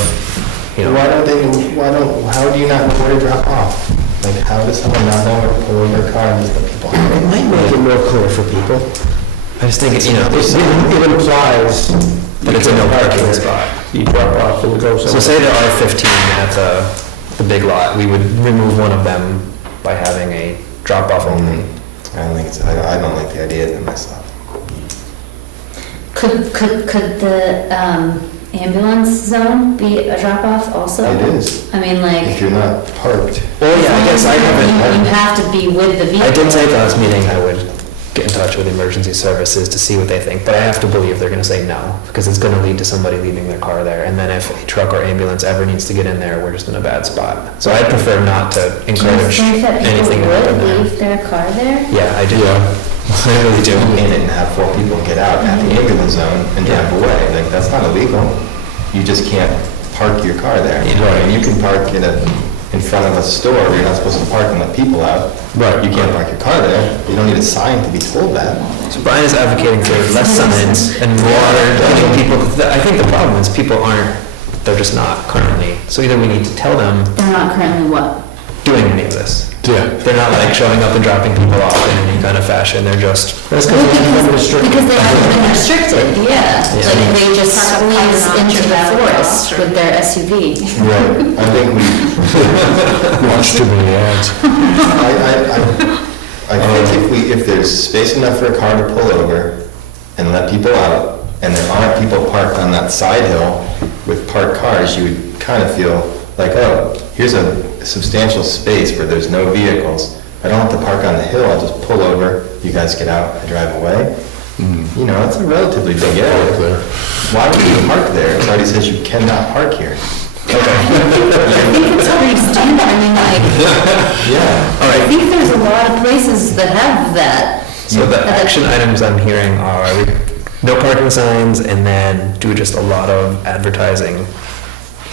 you know, How do you not know where to drop off? Like, how does someone not know where to pull their car and just let people It out? might make it more clear for people. I just think, you know, It implies that it's a no parking spot. you drop off and go So somewhere. say there are 15 at the big lot, we would remove one of them by having a drop-off only. I don't like the idea of it myself. Could the ambulance zone be a drop-off also? It is. I mean, If like, you're not parked. Well, yeah, I guess I haven't, you have to be with the vehicle. I did say at the last meeting I would get in touch with emergency services to see what they think, but I have to believe they're gonna say no, because it's gonna lead to somebody leaving their car there, and then if a truck or ambulance ever needs to get in there, we're just in a bad spot. So I'd prefer not to Do you encourage think that anything people to happen would there. leave their car there? Yeah, I do. I really do. In it and have 4 people get out at the ambulance zone and drive away. Like, that's not illegal. You just can't park your car there. And you can park in front of a store, where you're not supposed to park and let people out. Right. You can't park your car there. You don't need a sign to be told that. So Brian is advocating for less signs and more letting people, I think the problem is people aren't, they're just not currently. So either we need to tell them They're not currently what? doing any of this. Yeah. They're not like showing up and dropping people off in any kind of fashion, they're just, That's because it's been restricted. Because they haven't been restricted, yeah. Yeah. Like they just Park up squeeze parking into lot, the drive forest across, or- with their SUV. Right. I think Watch too many ads. I think if there's space enough for a car to pull over and let people out, and there aren't people parked on that side hill with parked cars, you would kind of feel like, oh, here's a substantial space where there's no vehicles. I don't have to park on the hill, I'll just pull over, you guys get out, I drive away. You know, it's a relatively big area. Why would you park there? It already says you cannot park here. I think it's already standard, I mean, like, Yeah. I think there's a lot of places that have that. so the action items I'm hearing are no parking signs and then do just a lot of advertising,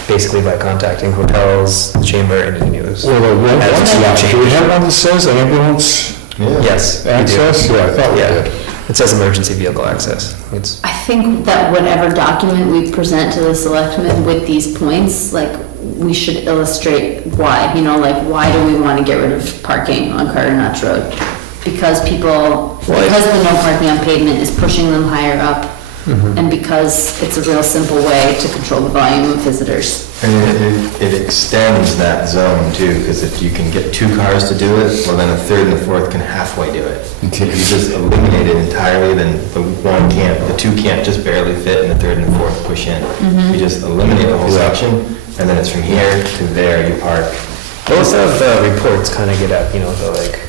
basically by contacting hotels, the chamber, and e-news. Well, the red As one's to locked. change. Do we have one that says ambulance Yeah. Yes, we do. access? Yeah, I thought we Yeah. did. It says emergency vehicle access. It's, I think that whatever document we present to the selectmen with these points, like, we should illustrate why, you know, like, why do we want to get rid of parking on Carter Notch Road? Because because the no parking on pavement is pushing them higher up, and because it's a real simple way to control the volume of visitors. And it extends that zone too, because if you can get 2 cars to do it, well, then a third and a fourth can halfway do it. If you just eliminate it entirely, then the 2 can't just barely fit, and the third and the fourth push in. You just eliminate the whole section, and then it's from here to there, you park. Those of the reports kind of get at, you know, the like,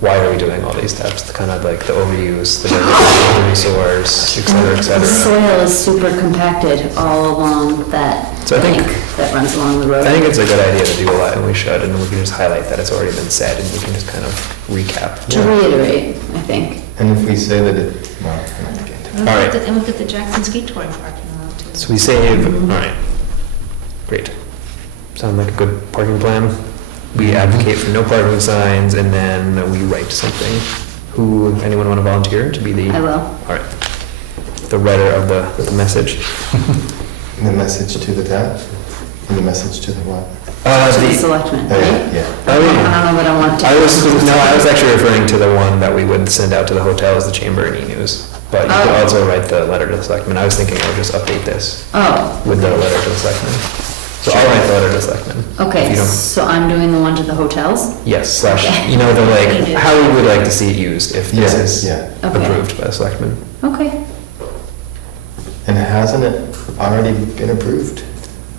why are we doing all these steps? The kind of like the overuse, the regulatory resource, et cetera, et The cetera. soil is super compacted all along that So I think- bank that runs along the road. I think it's a good idea to do a lot, and we should, and we can just highlight that it's already been said, and we can just kind of recap. To reiterate, I think. And if we say that it, well, I'm not getting to it. All right. And we've got the Jackson Ski Touring parking lot too. So we save, all right, great. Sound like a good parking plan? We advocate for no parking signs, and then we write something. Anyone want to volunteer to be the? I will. All right. The writer of the message. And the message to the town? And the message to the what? To the selectmen, Oh, right? yeah. Oh, I yeah. don't know that I want to. I was actually referring to the one that we would send out to the hotels, the chamber and e-news. But you could Oh. also write the letter to the selectmen. I was thinking I would just update this Oh, with the letter to the selectmen. So I'll write the letter to the selectmen. If okay, you don't- so I'm doing the one to the hotels? Yes, you know, the like, how we would like to see it used if this Yeah, is yeah. Okay. approved by the selectmen. Okay. And hasn't it already been approved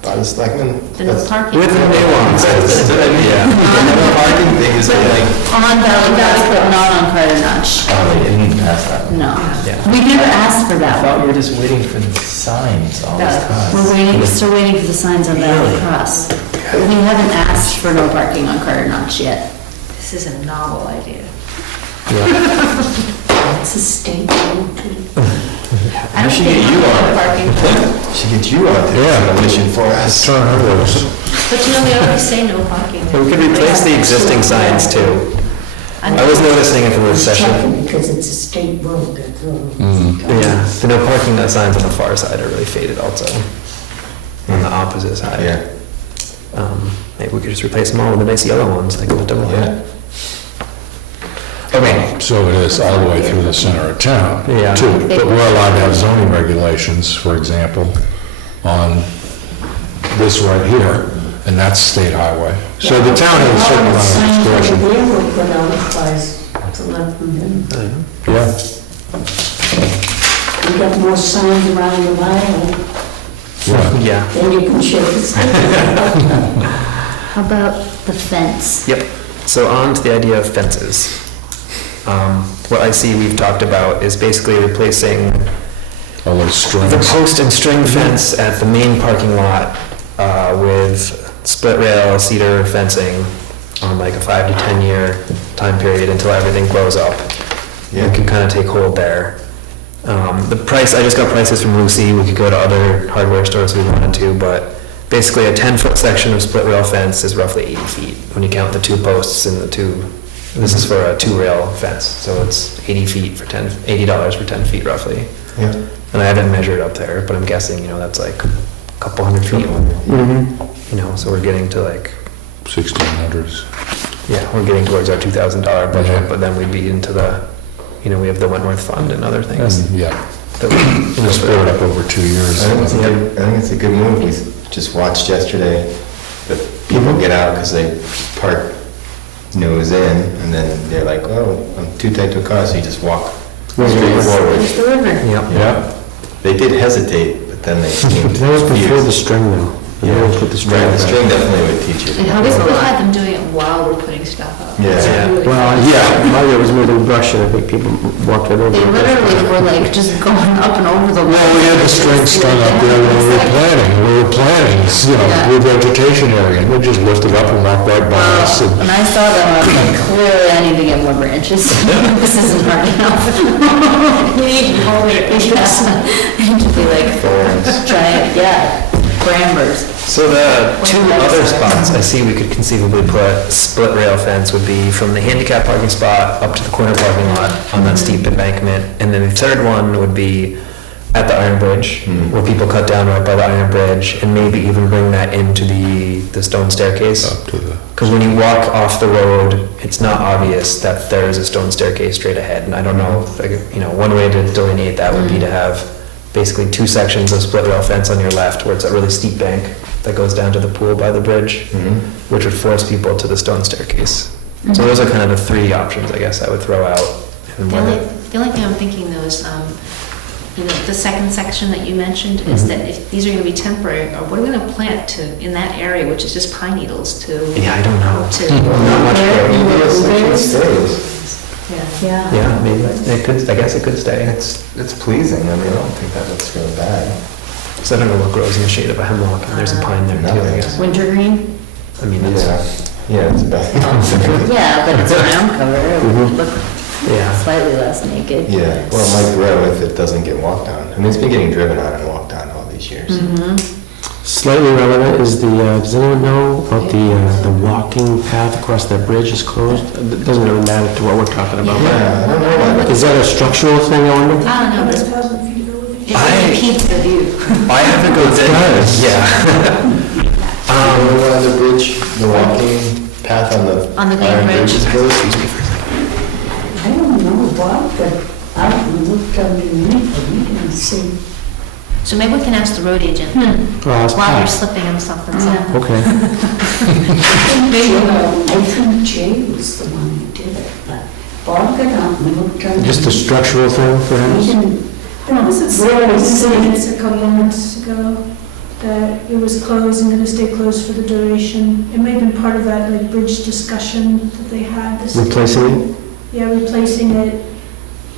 by the selectmen? The no parking. With the nuances, yeah. The parking thing is like, On Valley Pass, but not on Carter Notch. oh, they didn't pass that. No. Yeah. We never asked for that. thought we were just waiting for the signs all this time. We're still waiting for the signs on Valley Cross. But we haven't asked for no parking on Carter Notch yet. This is a novel idea. It's a state road too. I don't should think get you I'm on it. parking. Should get you on to a mission for us. Turn her loose. But you know, we always say no parking. We could replace the existing signs too. I was noticing it from the session. Checking because it's a state road, that's all. Yeah, the no parking signs on the far side are really faded also, on the opposite side. Yeah. Maybe we could just replace them all with the nice yellow ones, like the double Yeah. head. Okay, So it is all the way through the center of town, Yeah. too. But we're allowed to have zoning regulations, for example, on this right here, and that's state highway. So the town has a certain amount of discretion. Signs over there were put out by selectmen. Yeah. We got more signs around the mile, Yeah. yeah, then you can show the signs. How about the fence? yep. So on to the idea of fences. What I see we've talked about is basically replacing All those strings. the post and string fence at the main parking lot with split rail cedar fencing on like a 5 to 10 year time period until everything blows up. Yeah. We can kind of take hold there. The price, I just got prices from Lucy. We could go to other hardware stores if we wanted to, but basically a 10-foot section of split rail fence is roughly 80 feet when you count the 2 posts and the 2. This is for a 2-rail fence, so it's 80 feet for $80 for 10 feet roughly. Yeah. And I haven't measured up there, but I'm guessing, you know, that's like a couple hundred feet. You know, so we're getting to like, 1600s. yeah, we're getting towards our $2,000 Yeah. budget, but then we'd be into the, you know, we have the Wentworth Fund and other things. And, yeah, that we- we'll split it up over 2 years. I think it's a good move. We just watched yesterday that people get out because they park nose in, and then they're like, oh, I'm too tight to a car, so you just walk straight forward. There's the river. Yep. Yeah. They did hesitate, but then they seemed That was before the confused. string though. They Yeah, don't put the string right, the back. string definitely would teach It you. helps a We've lot. had them doing it while we're putting stuff up. Yeah. It's Yeah. really Well, fun. yeah, my year was moving brush and I think people walked it over. They literally were like just going up and over the. Well, we had the strings strung up there when we were planning, you know, Yeah. with vegetation area, and we just lifted up and walked right by us. and- When I saw them, I was like, clearly I need to get more branches. This isn't hard enough. We need to hold it. I need to be like, try it, yeah. parameters. So the two other spots I see we could conceivably put split rail fence would be from the handicap parking spot up to the corner parking lot on that steep embankment. And then the third one would be at the Iron Bridge, where people cut down right by the Iron Bridge, and maybe even bring that into the stone staircase. Up to the, Because when you walk off the road, it's not obvious that there is a stone staircase straight ahead. And I don't know, if, like, you know, one way to delineate that would be to have basically two sections of split rail fence on your left, where it's a really steep bank that goes down to the pool by the bridge, which would force people to the stone staircase. So those are kind of the three options, I guess, I would throw out. And The only thing I'm thinking though is, you know, the second section that you mentioned is that if these are gonna be temporary, or what are we gonna plant to, in that area, which is just pine needles to? Yeah, I don't know. To, Not much Maybe growth. a section stays. yeah. Yeah, maybe, it could, I guess it could stay. It's pleasing, I mean, I don't think that looks real bad. Because I don't know what grows in the shade of a hemlock, and there's a pine there too, I guess. Wintergreen? I mean, that's, Yeah, it's bad. Yeah, but it's ground cover, it would look yeah. slightly less naked. Yeah, well, it might grow if it doesn't get walked on. I mean, it's been getting driven on and walked on all these years. Slightly relevant is the, does anyone know about the walking path across that bridge is closed? It doesn't really matter to what we're talking about. Yeah, I don't know why. Is that a structural thing, I wonder? I don't know, but 1,000 feet of elevation. it impedes the view. I haven't go there. Yeah. On the bridge, the walking path on the. On the main Iron bridge. is closed. I don't know, Bob, but I looked underneath and you can see. So maybe we can ask the road agent Oh, it's while you're path. slipping on something, so. Okay. I think Jay was the one who did it, but Bob got out and looked underneath. Just a structural thing, He perhaps? didn't No, this is really see. it's a couple of months ago that it was closed and gonna stay closed for the duration. It may have been part of that like bridge discussion that they had this. Replacing it? Yeah, replacing it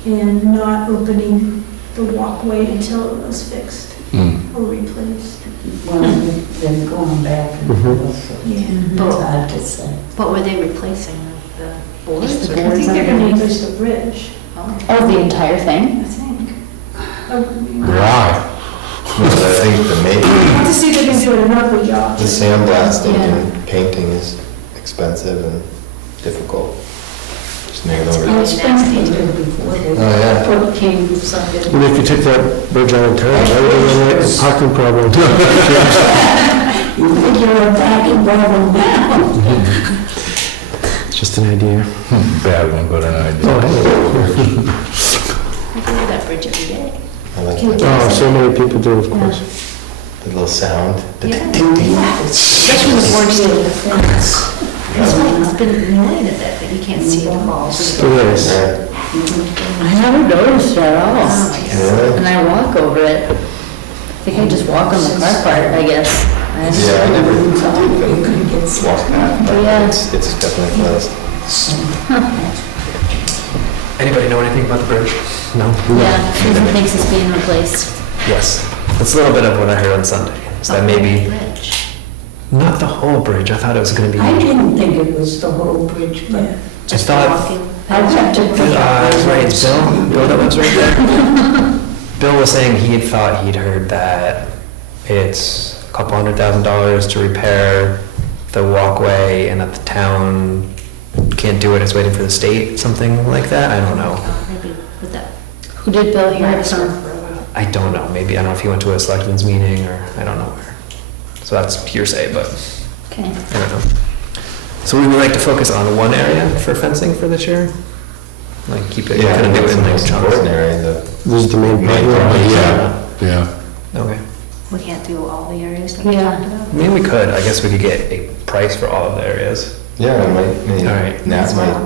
and not opening the walkway until it was fixed or replaced. Well, they're going back and forth. Yeah. It's hard to say. What were they replacing? The boards? Just the or- I think they're gonna replace the bridge, Oh. Oh, the entire thing? I think. why? No, but I think the I main, have to see if they can do it another job. the sandblasting Yeah. and painting is expensive and difficult. Just nail I over. was been there before. They Oh, yeah. put cans up in. And if you took that bridge out of town, that would eliminate a parking problem. You think you're a backing problem now? It's just an idea. Bad one, but an idea. Oh, hey. We go to that bridge every day. I like Oh, that. so many people do, of course. The little sound. Especially with boards. That's why it's been annoying that you can't see the walls. It is. Yeah. I haven't noticed at all. Oh, my God. Really? And I walk over it. I think I just walk on the car part, I guess. Yeah, I never even walked that, but Yeah. it's definitely closed. Anybody know anything about the bridge? No? Yeah, Susan thinks it's being replaced. Yes. That's a little bit of what I heard on Sunday. Is that maybe, Bridge. not the whole bridge, I thought it was gonna be. I didn't think it was the whole bridge, but I Just the thought, walking. I went to. right, it's Bill that lives right there. Bill was saying he had thought he'd heard that it's a couple $100,000 to repair the walkway and that the town can't do it, it's waiting for the state, something like that, I don't know. Maybe with that. Who did Bill hear it from? I don't know, maybe, I don't know if he went to a selectmen's meeting or, I don't know where. So that's hearsay, but Okay. I don't know. So we would like to focus on one area for fencing for this year? Like keep it, Yeah, kind of do it it's in the like most chunks? important area, the This is the main main part. part. Yeah. Okay. We can't do all the areas that we Yeah. talked about. I mean, we could, I guess we could get a price for all of the areas. Yeah, it might, maybe All right. Nat might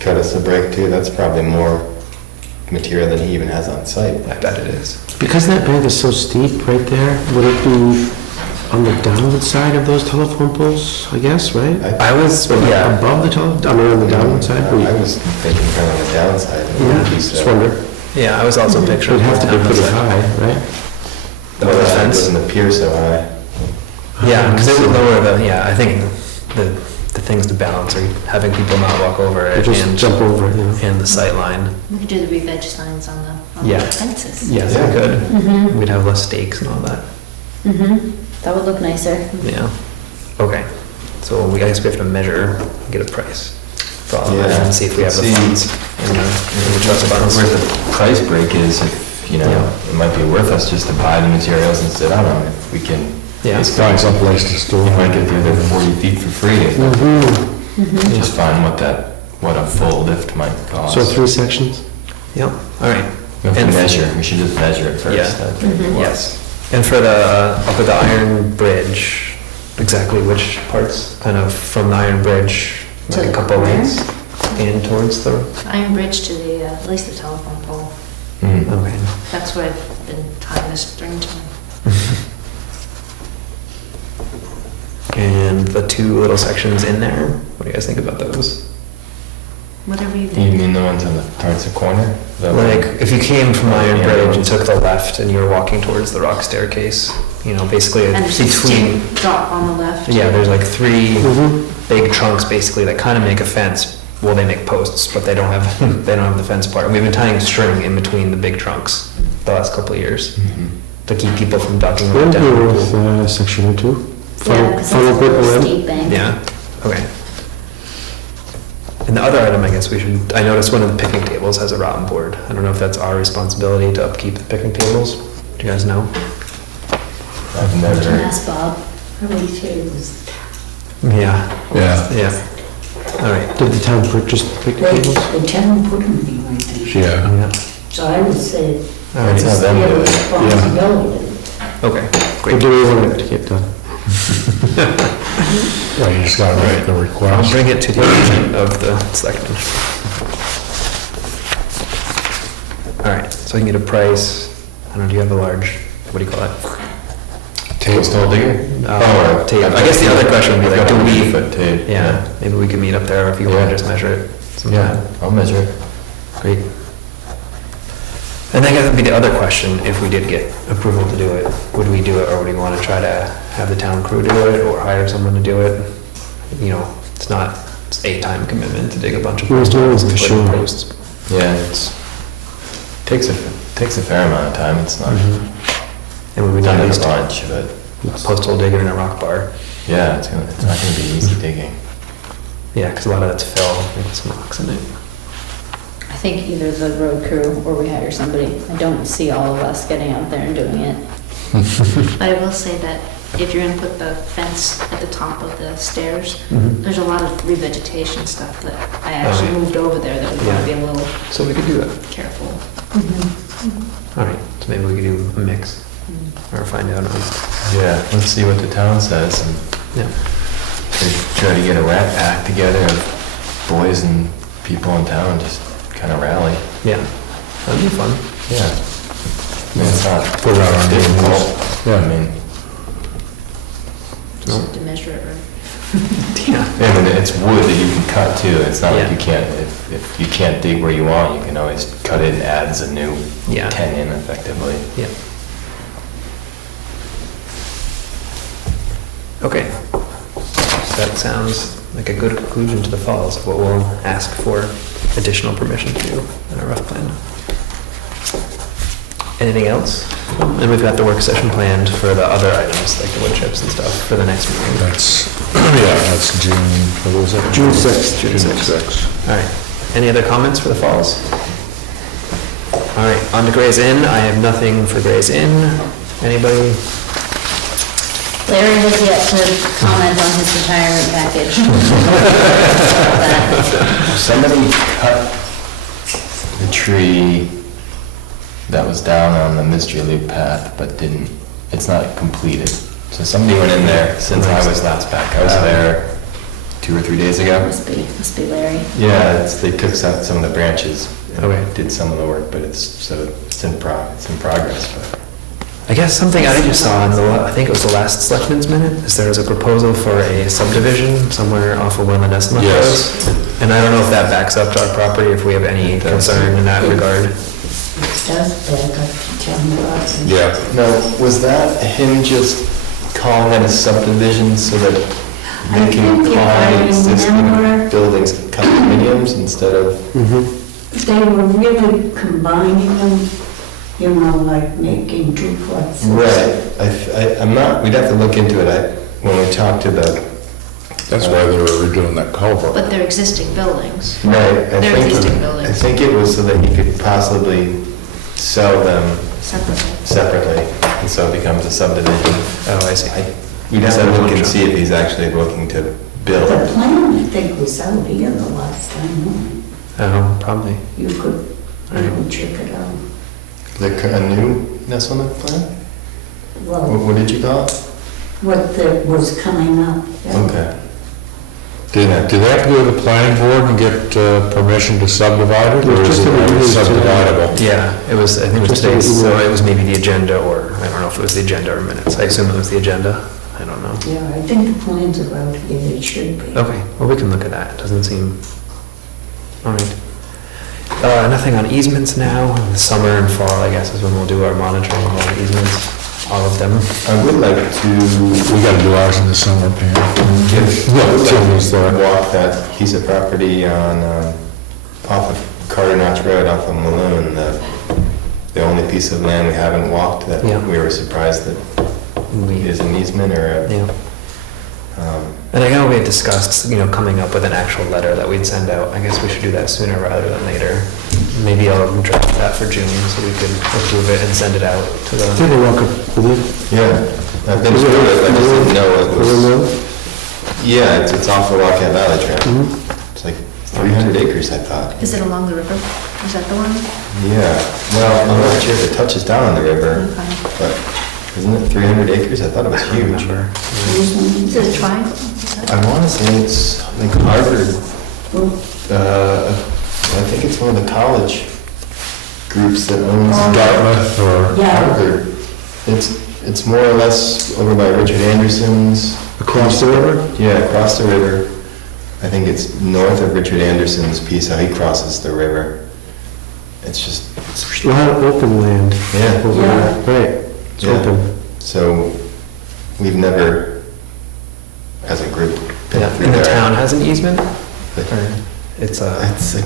cut us a break too, that's probably more material than he even has on site. I bet it is. Because that bank is so steep right there, would it be on the downward side of those telephone poles, I guess, right? I was, yeah, Above the telephone, I mean, on the downward side? I was thinking kind of on the downside. Yeah, just wonder. yeah, I was also It picturing. would have to be down pretty the side. high, right? The lower It fence. doesn't appear so high. Yeah, because it would lower the, yeah, I think the things to balance are having people not walk over Or it just and, jump over it, you know? and the sight line. We could do the re-veg signs on the Yeah. fences. Yes, we Yeah. could. We'd have less stakes and all that. That would look nicer. Yeah, okay. So I guess we have to measure, get a price for all of it, Yeah. and see if we have the See. funds in the trust funds. Where the price break is, if, you know, Yeah. it might be worth us just to buy the materials and sit on them, if we can. Yeah. basically, Find some place to store. You might get the other 40 feet for free, if Mhm. just find what a full lift might cost. So 3 sections? Yep, all right. We have to And- measure, we should just measure it first. Yeah. I think. Yes. And for the, up at the Iron Bridge, exactly which parts, kind of from the Iron Bridge, To like a the couple corner? lanes in towards the, Iron Bridge to the, at least the telephone pole. Mm. okay. That's where I've been tying this string to. And the 2 little sections in there, what do you guys think about those? Whatever you You think. mean the ones on the, towards the corner? The one- Like, if you came from Iron Yeah. Bridge and took the left and you were walking towards the rock staircase, you know, basically And there's just between, 2 drop on the left. yeah, there's like 3 Mhm. big trunks basically that kind of make a fence. Well, they make posts, but they don't have, they don't have the fence part. And we've been tying string in between the big trunks the last couple of years Mhm. to keep people from ducking I'm right here down. with section or 2. Yeah, because Follow that's a people little in. steep bank. Yeah, okay. And the other item, I guess we should, I noticed one of the picnic tables has a rotten board. I don't know if that's our responsibility to upkeep the picnic tables. Do you guys know? I've You can never, ask Bob, how many tables? Yeah, Yeah, yeah. All right. Did the town purchase picnic tables? The town put them in right there. yeah. Yeah. So I would say All right. It's not it's them their doing it. responsibility. Okay, Or great. do we want it to get done? Well, you just gotta make the I'll request. bring it to the attention of the selectmen. All right, so I can get a price. I don't know, do you have a large, what do you call it? post hole digger? Tape. I guess the other question would be like, do we, Foot tape. yeah, maybe we could meet up there if you want Yeah. to just measure it Yeah, sometime. I'll measure it. Great. And I guess that'd be the other question, if we did get approval to do it, would we do it, or would we want to try to have the town crew do it, or hire someone to do it? You know, it's not, it's a time commitment to dig a bunch of We'll post do it holes for and put in sure. posts. Yeah, takes a fair amount of time, it's not And we would done at in a least bunch, but a post hole digger and a rock bar. yeah, it's not gonna be easy digging. Yeah, because a lot of that's fill, with some rocks in it. I think either the road crew or we hire somebody. I don't see all of us getting out there and doing it. But I will say that if you're gonna put the fence at the top of the stairs, Mhm. there's a lot of revegetation stuff that I actually Oh, yeah. moved over there that we want to be a little So we could do that. careful. All right, so maybe we could do a mix, or find out at least. Yeah, let's see what the town says and Yeah. try to get a rat pack together of boys and people in town, just kind of rally. Yeah, that'd be fun. Yeah. I mean, it's not Put it out on the difficult. news. Yeah. I mean, Just have to measure it right. Yeah. I mean, it's wood that you can cut too. It's not like Yeah. you can't, if you can't dig where you want, you can always cut it and add a new Yeah. 10 in effectively. Yeah. Okay. So that sounds like a good conclusion to the falls, of what we'll ask for additional permission to do in our rough plan. Anything else? And we've got the work session planned for the other items, like the wood chips and stuff, for the next meeting. That's, yeah, that's June, what was it? June 6th. June 6th. All right. Any other comments for the falls? All right, on to Gray's Inn. I have nothing for Gray's Inn. Anybody? Larry has yet to comment on his retirement package. Somebody cut the tree that was down on the Mystery Loop path, but didn't, it's not completed. So somebody went in there since I was last back. I was there 2 or 3 days ago. Must be Larry. Yeah, they took some of the branches and Okay. did some of the work, but it's in progress. But I guess something I just saw in I think it was the last Selectmen's minute, is there was a proposal for a subdivision somewhere off of one of the Nestmont Yes. roads. And I don't know if that backs up to our property, if we have any It does. concern in that regard. Does back up to town road. Yeah. now, was that him just calling it a subdivision so that I they can think if call I existing remember- buildings condominiums instead of? Mhm. They were really combining them you know, like making duplexes. Right, I'm not, we'd have to look into it. When we talked to the, That's why they were redoing that culvert. But they're existing buildings. right, They're existing buildings. I think it was so that he could possibly sell them Separately. separately, and so it becomes a subdivision. Oh, I see. We'd have to look and see if he's actually looking to build. The plan, I think, was out here the last time. Oh, probably. You could, you know, check it out. A new Nestle plan? Well, What did you call it? what was coming up. yeah. Okay. Did they have to go to the planning board and get permission to subdivide it, It was or is just it a already release today. subdividable? Yeah, it was, I think it was Just today's, so you so know. it was maybe the agenda, or I don't know if it was the agenda or minutes. I assume it was the agenda. I don't know. Yeah, I think the plans are out here, they should be. Okay, well, we can look at that. It doesn't seem, all right. Nothing on easements now. In the summer and fall, I guess, is when we'll do our monitoring of all the easements, all of them. I would like to We gotta do ours in the summer, Pam. Yeah, Timmy's there. walk that piece of property on, off of Carter Notch Road, off of Maloon, the only piece of land we haven't walked that Yeah. we were surprised that We, is an easement or yeah. a, And I know we had discussed, coming up with an actual letter that we'd send out. I guess we should do that sooner rather than later. Maybe I'll draft that for June so we can approve it and send it out to I think the, they're welcome, with yeah. I've been through it, I just didn't know it was, yeah, it's off the Wildcat Valley Trail. Mm-hmm. It's like 300 acres, I thought. Is it along the river? Is that the one? Yeah, well, I'm not sure if it touches down on the river, Okay. but isn't it 300 acres? I thought it was I don't huge. remember. Is it a triangle? Is that- I want to say it's like Harvard, I think it's one of the college groups that owns Dartmouth or, Yeah, Harvard. It's more or less over by Richard Anderson's. Across the river? Yeah, across the river. I think it's north of Richard Anderson's piece, how he crosses the river. It's just, A lot of open land. yeah. over there. Right, it's Yeah. open. So we've never, as a group, been Yeah, through and the there. town has an easement? But Or it's It's,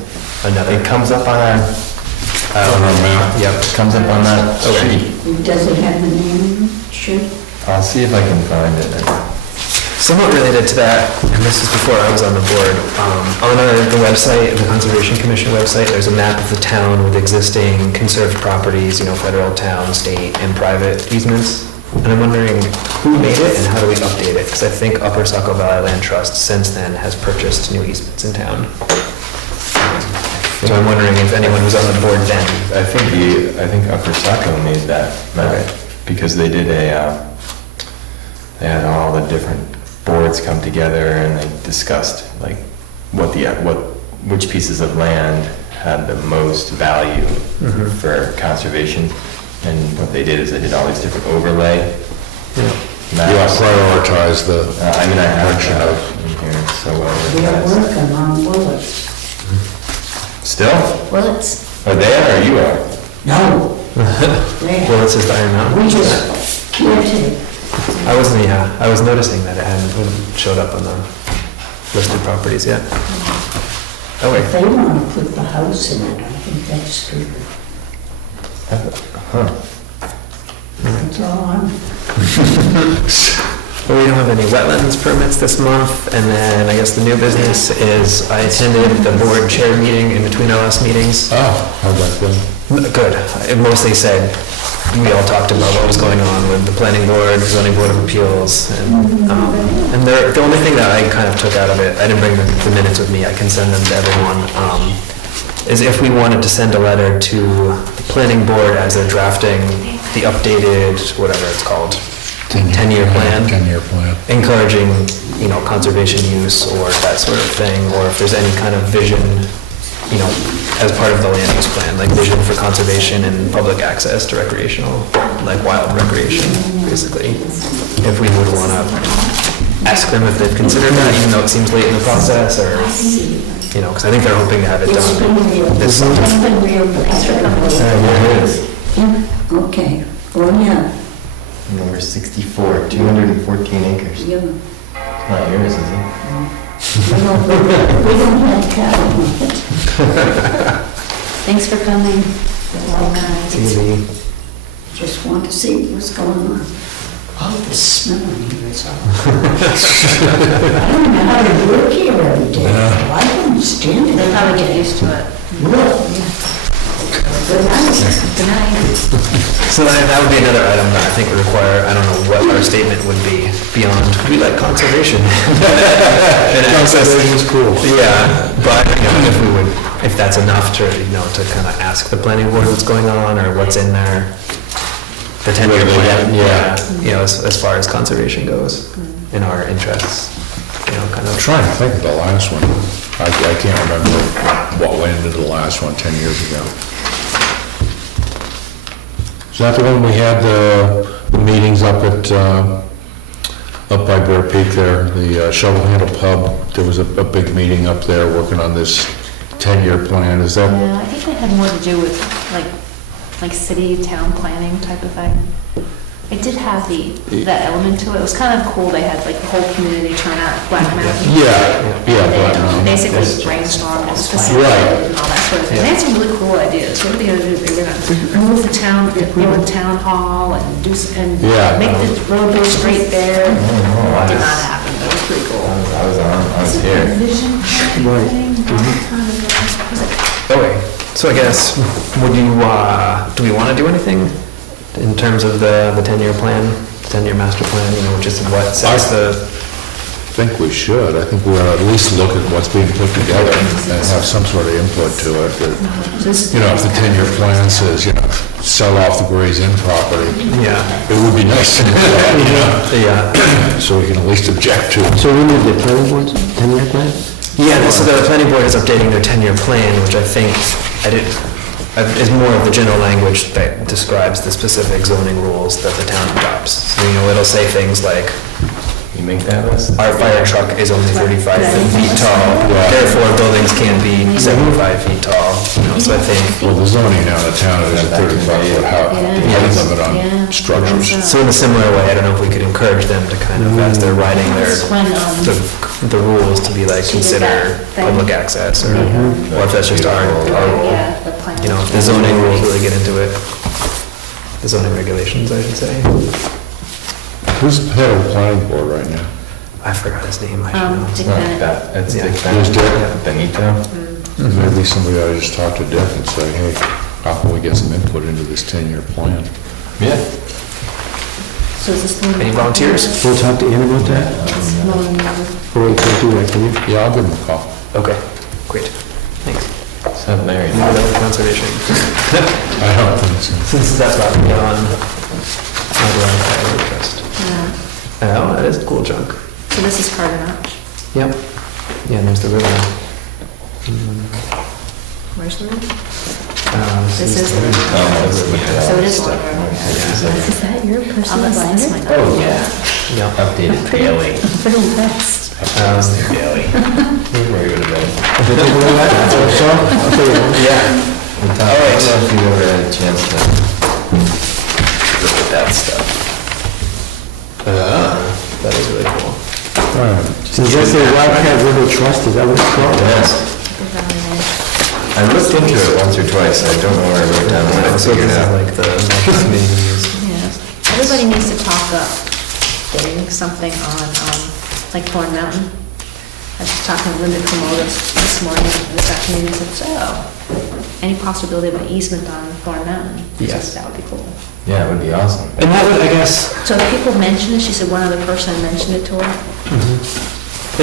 another? it comes up on our, on our map. Yep. it comes up on that Okay. sheet. does it have a name? Should? I'll see if I can find it. Somewhat related to that, and this is before I was on the board, on the website, the Conservation Commission website, there's a map of the town with existing conserved properties, federal, town, state, and private easements. And I'm wondering who made it and how do we update it? Because I think Upper Saco Valley Land Trust since then has purchased new easements in town. So I'm wondering if anyone was on the board then. I think Upper Saco made that map, Okay. because they did they had all the different boards come together and they discussed like which pieces of land had the most value for conservation. And what they did is they did all these different overlay Yeah, maps. prioritize the, I have that in here, so They're well. working on bullets. Still? Well, it's, Are they or you are? No. Well, it says Iron Mountain. We just can't take. I was noticing that it hadn't showed up on the listed properties yet. Oh, If wait. they want to put the house in it, I think that's stupid. Huh. That's all I'm. Well, we don't have any wetlands permits this month, and then I guess the new business is I attended the board chair meeting in between our last meetings. oh, how'd that go? Good. It mostly said, we all talked about what was going on with the planning board, zoning board of appeals, and the only thing that I kind of took out of it, I didn't bring the minutes with me, I can send them to everyone, is if we wanted to send a letter to the planning board as they're drafting the updated, whatever it's called, 10-year plan. 10-year plan. Encouraging, conservation use or that sort of thing, or if there's any kind of vision, as part of the land use plan, like vision for conservation and public access to recreational, like wild recreation, basically. If we would want to ask them if they've considered that, even though it seems late in the process, or, because I think they're hoping to have it It's been done real. this summer. It's been real. Here it is. Yeah, okay. Oh, yeah. Number 64, 214 acres. Yeah. It's not yours, is it? We don't have cattle. Thanks for coming. It's easy. just want to see what's going on. Oh, the smell in here is all. I don't know how to work here every day. I couldn't stand it. They'll probably get used to it. Good night. So that would be another item that I think would require, I don't know what our statement would be beyond, we like conservation. Conservation is cool. Yeah, but, if we would, if that's enough to, to kind of ask the planning board what's going on or what's in there. The 10-year plan, yeah, as far as conservation goes, in our interests, kind I'm of. trying to think of the last one. I can't remember what went into the last one 10 years ago. Is that the one we had the meetings up by Bear Peak there, the Shovel Handle Pub? There was a big meeting up there working on this 10-year plan. Is that? Yeah, I think they had more to do with like city, town planning type of thing. It did have that element to it. It was kind of cool. They had like the whole community turn out at Black Mountain. Yeah, Black Mountain. Basically brainstormed and facilitated and all that sort of thing. They had some really cool ideas. What were they gonna do? They were gonna move the town, build a town hall and make the road go straight there. It did not happen, but it was pretty cool. I was here. Vision Right. thing, a long time ago. Okay, so I guess, do we want to do anything in terms of the 10-year plan, 10-year master plan, just what sets the... I think we should. I think we ought to at least look at what's being put together and have some sort of input to it. If the 10-year plan says, sell off the Gray's Inn property, Yeah. it would be nice to know that, Yeah. so we can at least object to it. So we need the planning board's 10-year plan? Yeah, so the planning board is updating their 10-year plan, which I think is more of the general language that describes the specific zoning rules that the town adopts. So, it'll say things like, You make that list? our fire truck is only 35 feet tall, therefore buildings can be 75 feet tall, so I think... Well, the zoning now in the town is a 35-foot height limit on structures. So in a similar way, I don't know if we could encourage them to kind of, as they're writing That's when, the rules to be like, She did consider that thing. public access, or if that's just our rule. yeah, the plan. If the zoning rules really get into it, the zoning regulations, I should say. Who's the head of the planning board right now? I forgot his name, I should know. Dick Bennett. That's Yeah. Dick Who's Dick? Benito. Maybe somebody ought to just talk to Dick and say, hey, how can we get some input into this 10-year plan? Yeah. So is this the one? Any volunteers? We'll talk to Ann about that? Or we can do that, can you? Yeah, I'll give him a call. Okay, great, thanks. So Larry. Conservation. I don't think so. Since that's not beyond my interest. Yeah. Oh, that is cool junk. So this is Carter Notch. Yep. Yeah, and there's the river. Where's the room? This is the river. So So it is longer. Is that your personal That's my binder? note. Oh, yeah. Yeah. Updated daily. I'm pretty impressed. Daily. Very good about it. Yeah. I don't know if you ever had a chance to look at that stuff. That is really cool. So that's the Wildcat River Trust, is that what it's called? Yes. I looked into it once or twice, I don't know where I wrote down what I So figured this is out. like the committees. Yeah. Everybody needs to talk up getting something on, like Thorn Mountain. I was just talking to Linda Komodos this morning, this afternoon, and said, so, any possibility of an easement on Thorn Mountain? She said, Yes. that would be cool. Yeah, it would be awesome. And that would, I guess, So if people mention it, she said one other person mentioned it to her.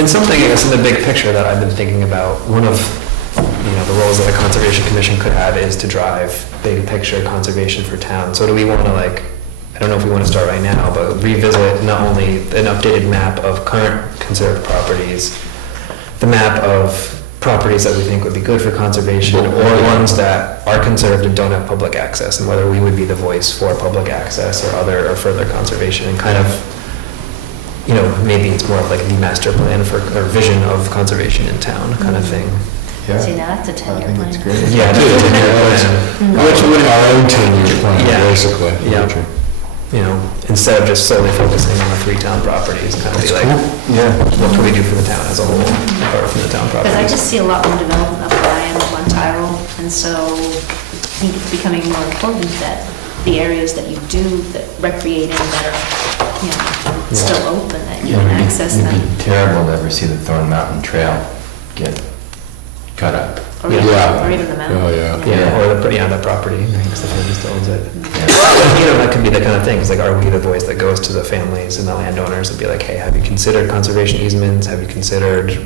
and something, I guess, in the big picture that I've been thinking about, one of, the roles that a conservation commission could have is to drive big picture conservation for town. So do we want to I don't know if we want to start right now, but revisit not only an updated map of current conserved properties, the map of properties that we think would be good for conservation, or ones that are conserved and don't have public access, and whether we would be the voice for public access or further conservation, and kind of, maybe it's more of like the master plan or vision of conservation in town kind of thing. Yeah. See, now that's a 10-year plan. I think it's great. Yeah, Which would our own 10-year plan, Yeah. basically. Yeah. Instead of just solely focusing on the 3 town properties, kind of be like, Yeah. what can we do for the town as a whole, apart from the town Because I properties? just see a lot more development up where I am at One Tyrell, and so I think it's becoming more important that the areas that you do that recreate in that are, you know, still open, that you Yeah, can it'd be- access them. It'd be terrible to ever see the Thorn Mountain Trail get cut up. Or even, Yeah. or even the mountain. Oh, yeah. Yeah, or the property, I think the family still owns it. You know, that could be the kind of thing, it's like, are we the voice that goes to the families and the landowners and be like, hey, have you considered conservation easements? Have you considered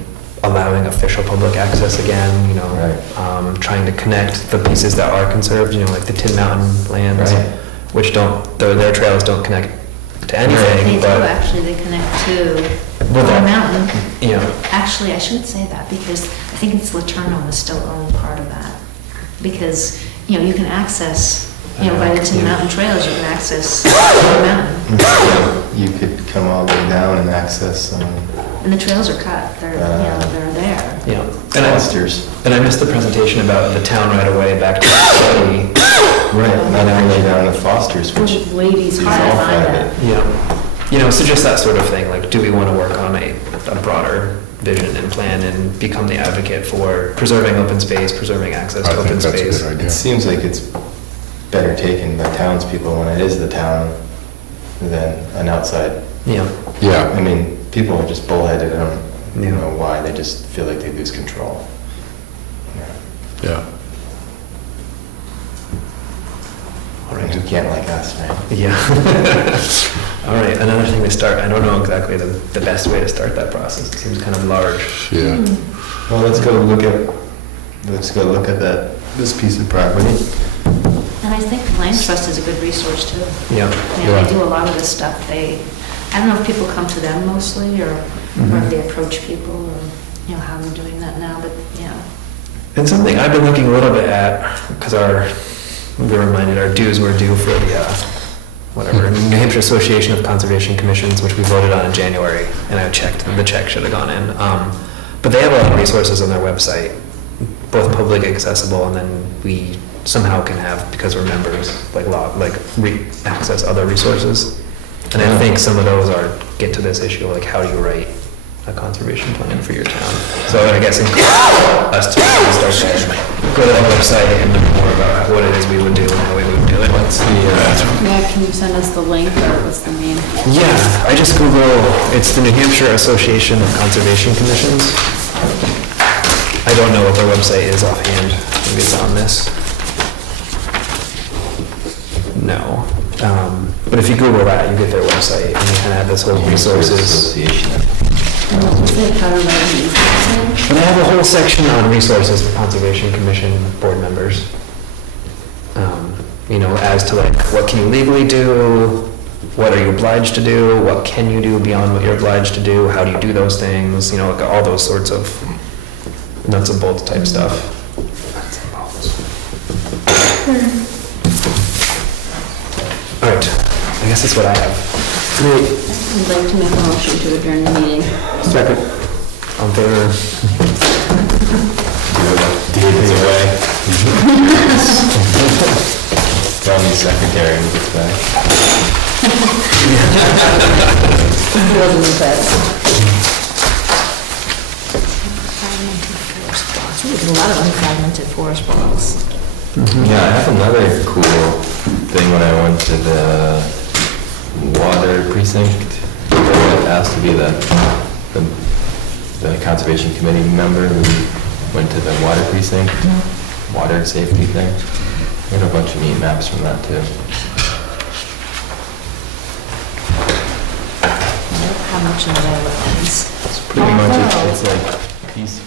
allowing official public access again, you know? Right. Trying to connect the pieces that are conserved, you know, like the Tin Mountain lands, Right. which don't, their trails don't connect to anything, They do, but, actually, they connect to Well, the that- mountain. you know, Actually, I shouldn't say that, because I think it's Laterno is still owned part of that. Because, you know, you can access, you know, by the Tin Yeah. Mountain Trails, you can access the mountain. You could come all the way down and access And the trails are cut, they're, you know, they're there. you know. And I, Foster's. and I missed the presentation about the town right away back to the facility. Right, not only down to Foster's, which Ladies, is all hard to find private. that. Yeah, you know, so just that sort of thing, like, do we want to work on a broader vision and plan and become the advocate for preserving open space, preserving access I to open think that's a space? good It idea. seems like it's better taken by townspeople when it is the town than an outside. Yeah, I Yeah, mean, people are just bullheaded, I don't Yeah. know why, they just feel like they lose control. yeah. all And right. who can't like us, right? Yeah. All right, another thing to start, I don't know exactly the best way to start that process, it seems kind of large. Yeah. Well, let's go look at this piece of property. And I think Land Trust is a good resource too. Yeah, You know, Yeah. they do a lot of this stuff. I don't know if people come to them mostly, or if they approach people, or, you know, how they're doing that now, but, yeah. and something I've been looking a little bit at, because we were reminded our dues were due for the, whatever, New Hampshire Association of Conservation Commissions, which we voted on in January, and I checked, the check should have gone in. But they have a lot of resources on their website, both public accessible, and then we somehow can have, because we're members, access other resources. And I think some of those get to this issue, like how do you write a conservation plan for your town? So I guess encourage us to start saying, go to the website and learn more about what it is we would do and how we would do it. What's the, Yeah, can you send us the link or what's the name? Yeah, I just Google, it's the New Hampshire Association of Conservation Commissions. I don't know what their website is offhand. Maybe it's on this. No. But if you Google that, you get their website and you kind of have this whole resources. Association. Is it how to write an easement? And they have a whole section on resources for Conservation Commission board members. You know, as to like, what can you legally do? What are you obliged to do? What can you do beyond what you're obliged to do? How do you do those things? You know, like all those sorts of nuts and bolts type stuff. Nuts and bolts. All right, I guess that's what I have. Great. I'd like to make a motion to adjourn the meeting. Second. On favor? David's away. Tell me secretary when he gets back. Wasn't the best. There's a lot of unfragmented forest blocks. Yeah, I have another cool thing when I went to the water precinct. I got asked to be the conservation committee member who went to the water precinct, water safety thing. I got a bunch of neat maps from that too. How much of that is? It's pretty much, it's like peace.